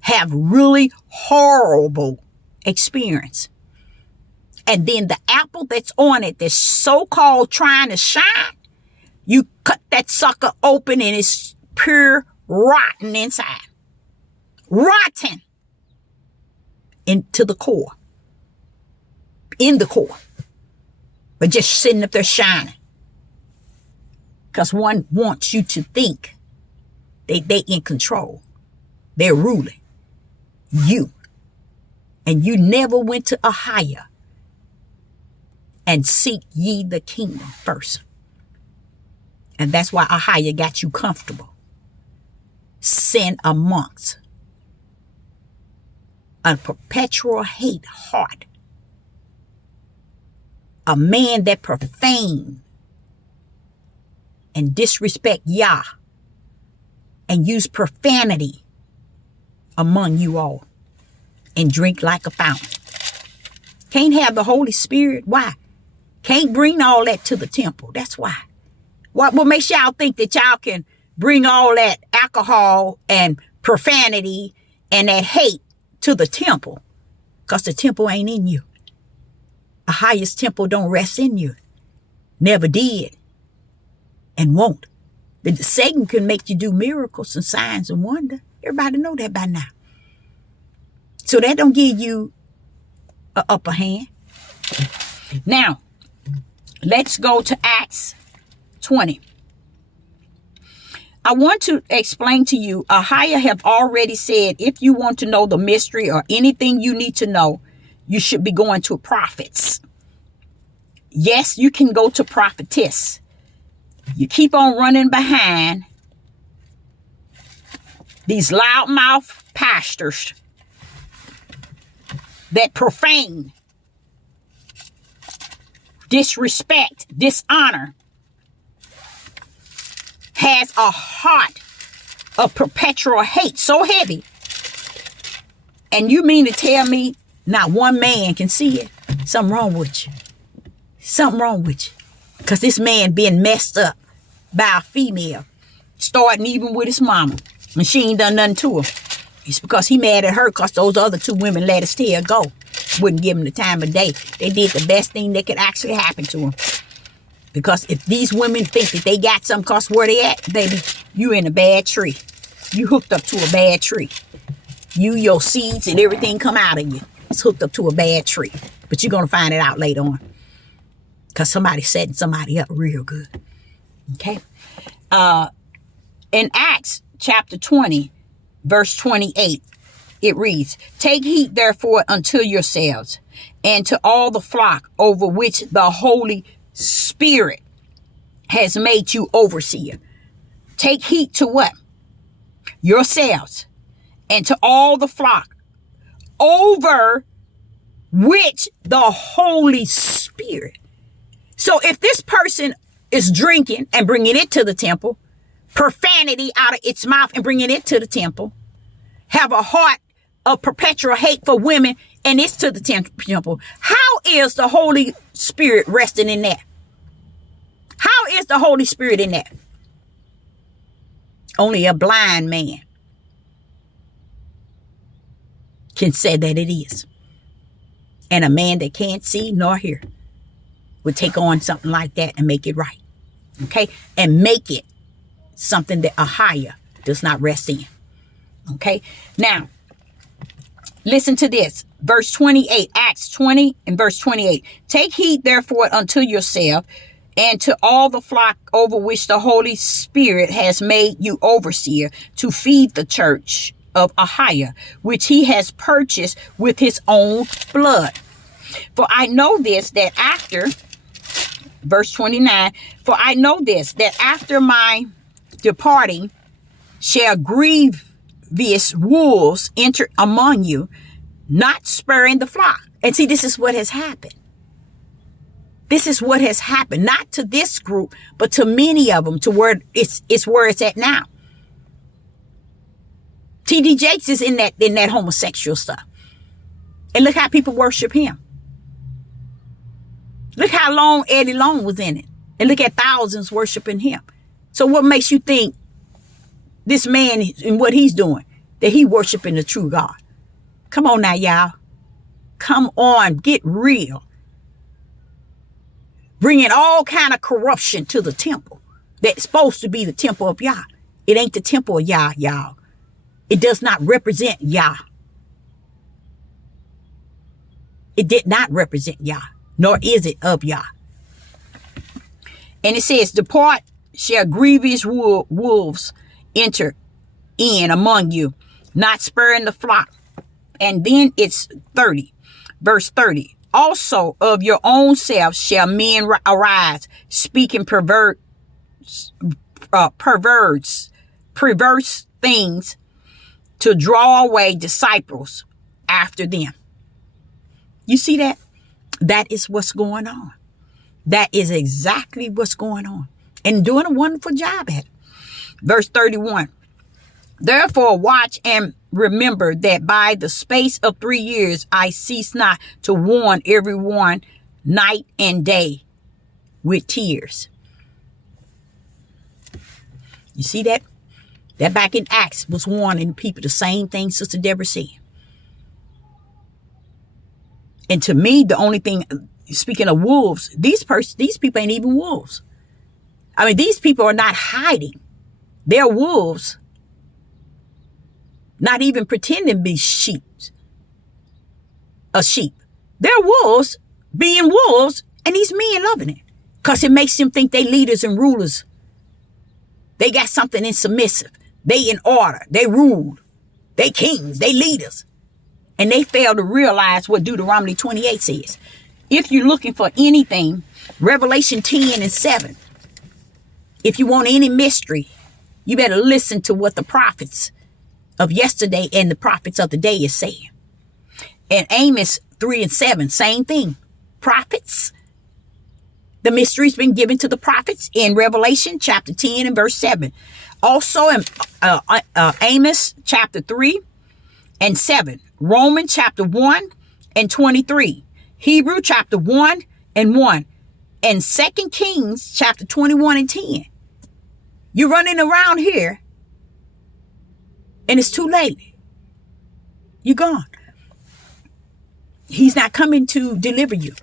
have really horrible experience. And then the apple that's on it, that's so-called trying to shine, you cut that sucker open and it's pure rotten inside. Rotten into the core. In the core. But just sitting up there shining. Because one wants you to think they in control. They're ruling you. And you never went to Ahiah and seek ye the kingdom first. And that's why Ahiah got you comfortable. Sin amongst a perpetual hate heart, a man that profane and disrespect Yah and use profanity among you all and drink like a fountain. Can't have the Holy Spirit. Why? Can't bring all that to the temple. That's why. What makes y'all think that y'all can bring all that alcohol and profanity and that hate to the temple? Because the temple ain't in you. The highest temple don't rest in you. Never did. And won't. Satan can make you do miracles and signs and wonder. Everybody know that by now. So that don't give you an upper hand. Now, let's go to Acts 20. I want to explain to you, Ahia have already said, if you want to know the mystery or anything you need to know, you should be going to prophets. Yes, you can go to prophetess. You keep on running behind these loudmouth pastors that profane, disrespect, dishonor, has a heart of perpetual hate so heavy. And you mean to tell me not one man can see it? Something wrong with you. Something wrong with you. Because this man being messed up by a female, starting even with his mama, and she ain't done nothing to him. It's because he mad at her because those other two women let his tail go. Wouldn't give him the time of day. They did the best thing that could actually happen to him. Because if these women think that they got something, because where they at, baby, you in a bad tree. You hooked up to a bad tree. Your seeds and everything come out of you. It's hooked up to a bad tree. But you're going to find it out later on. Because somebody's setting somebody up real good. Okay? In Acts chapter 20, verse 28, it reads, "Take heed therefore unto yourselves and to all the flock over which the Holy Spirit has made you overseer." Take heed to what? Yourselves and to all the flock over which the Holy Spirit. So if this person is drinking and bringing it to the temple, profanity out of its mouth and bringing it to the temple, have a heart of perpetual hate for women and it's to the temple, how is the Holy Spirit resting in that? How is the Holy Spirit in that? Only a blind man can say that it is. And a man that can't see nor hear would take on something like that and make it right. Okay? And make it something that a higher does not rest in. Okay? Now, listen to this. Verse 28, Acts 20 and verse 28. "Take heed therefore unto yourself and to all the flock over which the Holy Spirit has made you overseer to feed the church of Ahia, which he has purchased with his own blood. For I know this, that after," verse 29, "for I know this, that after my departing shall grievous wolves enter among you, not sparing the flock." And see, this is what has happened. This is what has happened, not to this group, but to many of them, to where it's where it's at now. T.D. Jakes is in that homosexual stuff. And look how people worship him. Look how long Eddie Long was in it. And look at thousands worshiping him. So what makes you think this man and what he's doing, that he worshiping the true God? Come on now, y'all. Come on, get real. Bringing all kind of corruption to the temple that's supposed to be the temple of Yah. It ain't the temple of Yah, y'all. It does not represent Yah. It did not represent Yah, nor is it of Yah. And it says, "Depart shall grievous wolves enter in among you, not sparing the flock." And then it's 30, verse 30. "Also of your own selves shall men arise, speaking perverse things, to draw away disciples after them. You see that? That is what's going on. That is exactly what's going on. And doing a wonderful job at it. Verse 31. Therefore watch and remember that by the space of 3 years I cease not to warn everyone night and day with tears. You see that? That back in Acts was warning people the same thing Sister Deborah said. And to me, the only thing, speaking of wolves, these people ain't even wolves. I mean, these people are not hiding. They're wolves, not even pretending to be sheep. They're wolves being wolves, and these men loving it because it makes them think they leaders and rulers. They got something in submissive. They in order. They rule. They kings. They leaders. And they fail to realize what Deuteronomy 28 says. If you're looking for anything, Revelation 10 and 7. If you want any mystery, you better listen to what the prophets of yesterday and the prophets of the day is saying. And Amos 3 and 7, same thing. Prophets. The mystery's been given to the prophets in Revelation chapter 10 and verse 7. Also in Amos chapter 3 and 7. Romans chapter 1 and 23. Hebrew chapter 1 and 1. And 2 Kings chapter 21 and 10. You're running around here and it's too late. You're gone. He's not coming to deliver you.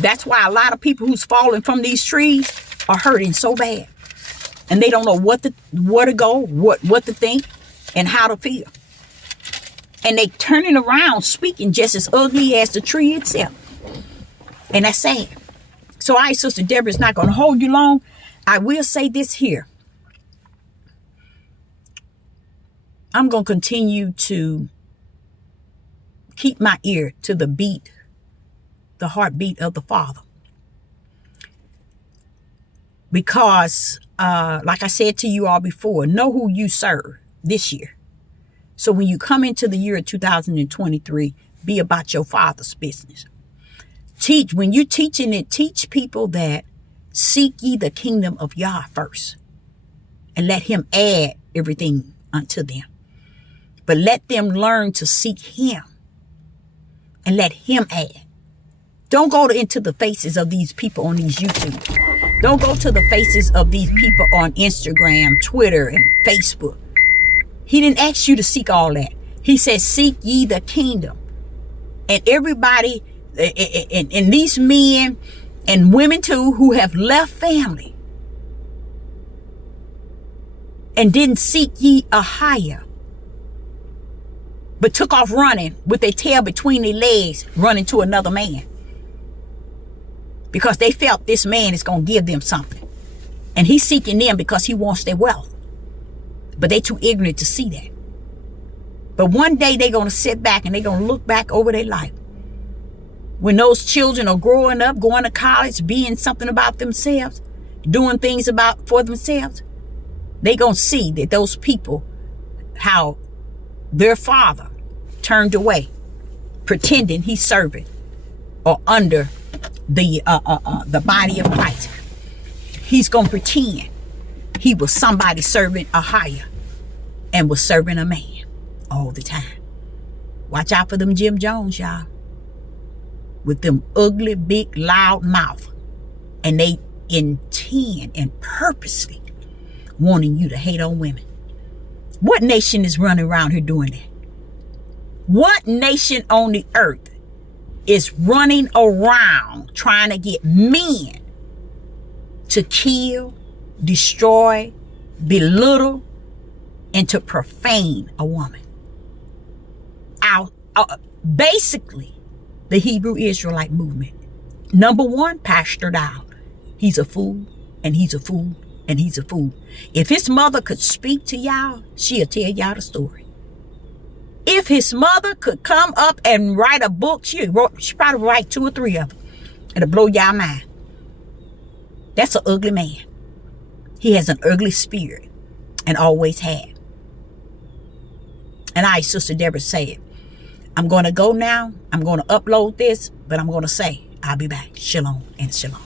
That's why a lot of people who's falling from these trees are hurting so bad. And they don't know where to go, what to think, and how to feel. And they turning around speaking just as ugly as the tree itself. And that's sad. So Sister Deborah's not going to hold you long. I will say this here. I'm going to continue to keep my ear to the beat, the heartbeat of the Father. Because, like I said to you all before, know who you serve this year. So when you come into the year of 2023, be about your Father's business. When you're teaching it, teach people that seek ye the kingdom of Yah first. And let him add everything unto them. But let them learn to seek him. And let him add. Don't go into the faces of these people on these YouTube. Don't go to the faces of these people on Instagram, Twitter, and Facebook. He didn't ask you to seek all that. He said, seek ye the kingdom. And everybody, and these men and women too, who have left family and didn't seek ye a higher, but took off running with their tail between their legs, running to another man. Because they felt this man is going to give them something. And he's seeking them because he wants their wealth. But they too ignorant to see that. But one day they're going to sit back and they're going to look back over their life. When those children are growing up, going to college, being something about themselves, doing things for themselves, they're going to see that those people, how their father turned away, pretending he's serving or under the body of Christ. He's going to pretend he was somebody serving a higher and was serving a man all the time. Watch out for them Jim Jones, y'all. With them ugly, big, loud mouth. And they intend and purposely wanting you to hate on women. What nation is running around here doing that? What nation on the earth is running around trying to get men to kill, destroy, belittle, and to profane a woman? Basically, the Hebrew Israelite movement. Number one, Pastor Dow. He's a fool, and he's a fool, and he's a fool. If his mother could speak to y'all, she'll tell y'all the story. If his mother could come up and write a book, she probably write 2 or 3 of them. It'll blow y'all mind. That's an ugly man. He has an ugly spirit and always had. And Sister Deborah said, I'm going to go now. I'm going to upload this, but I'm going to say I'll be back. Shalom and shalom.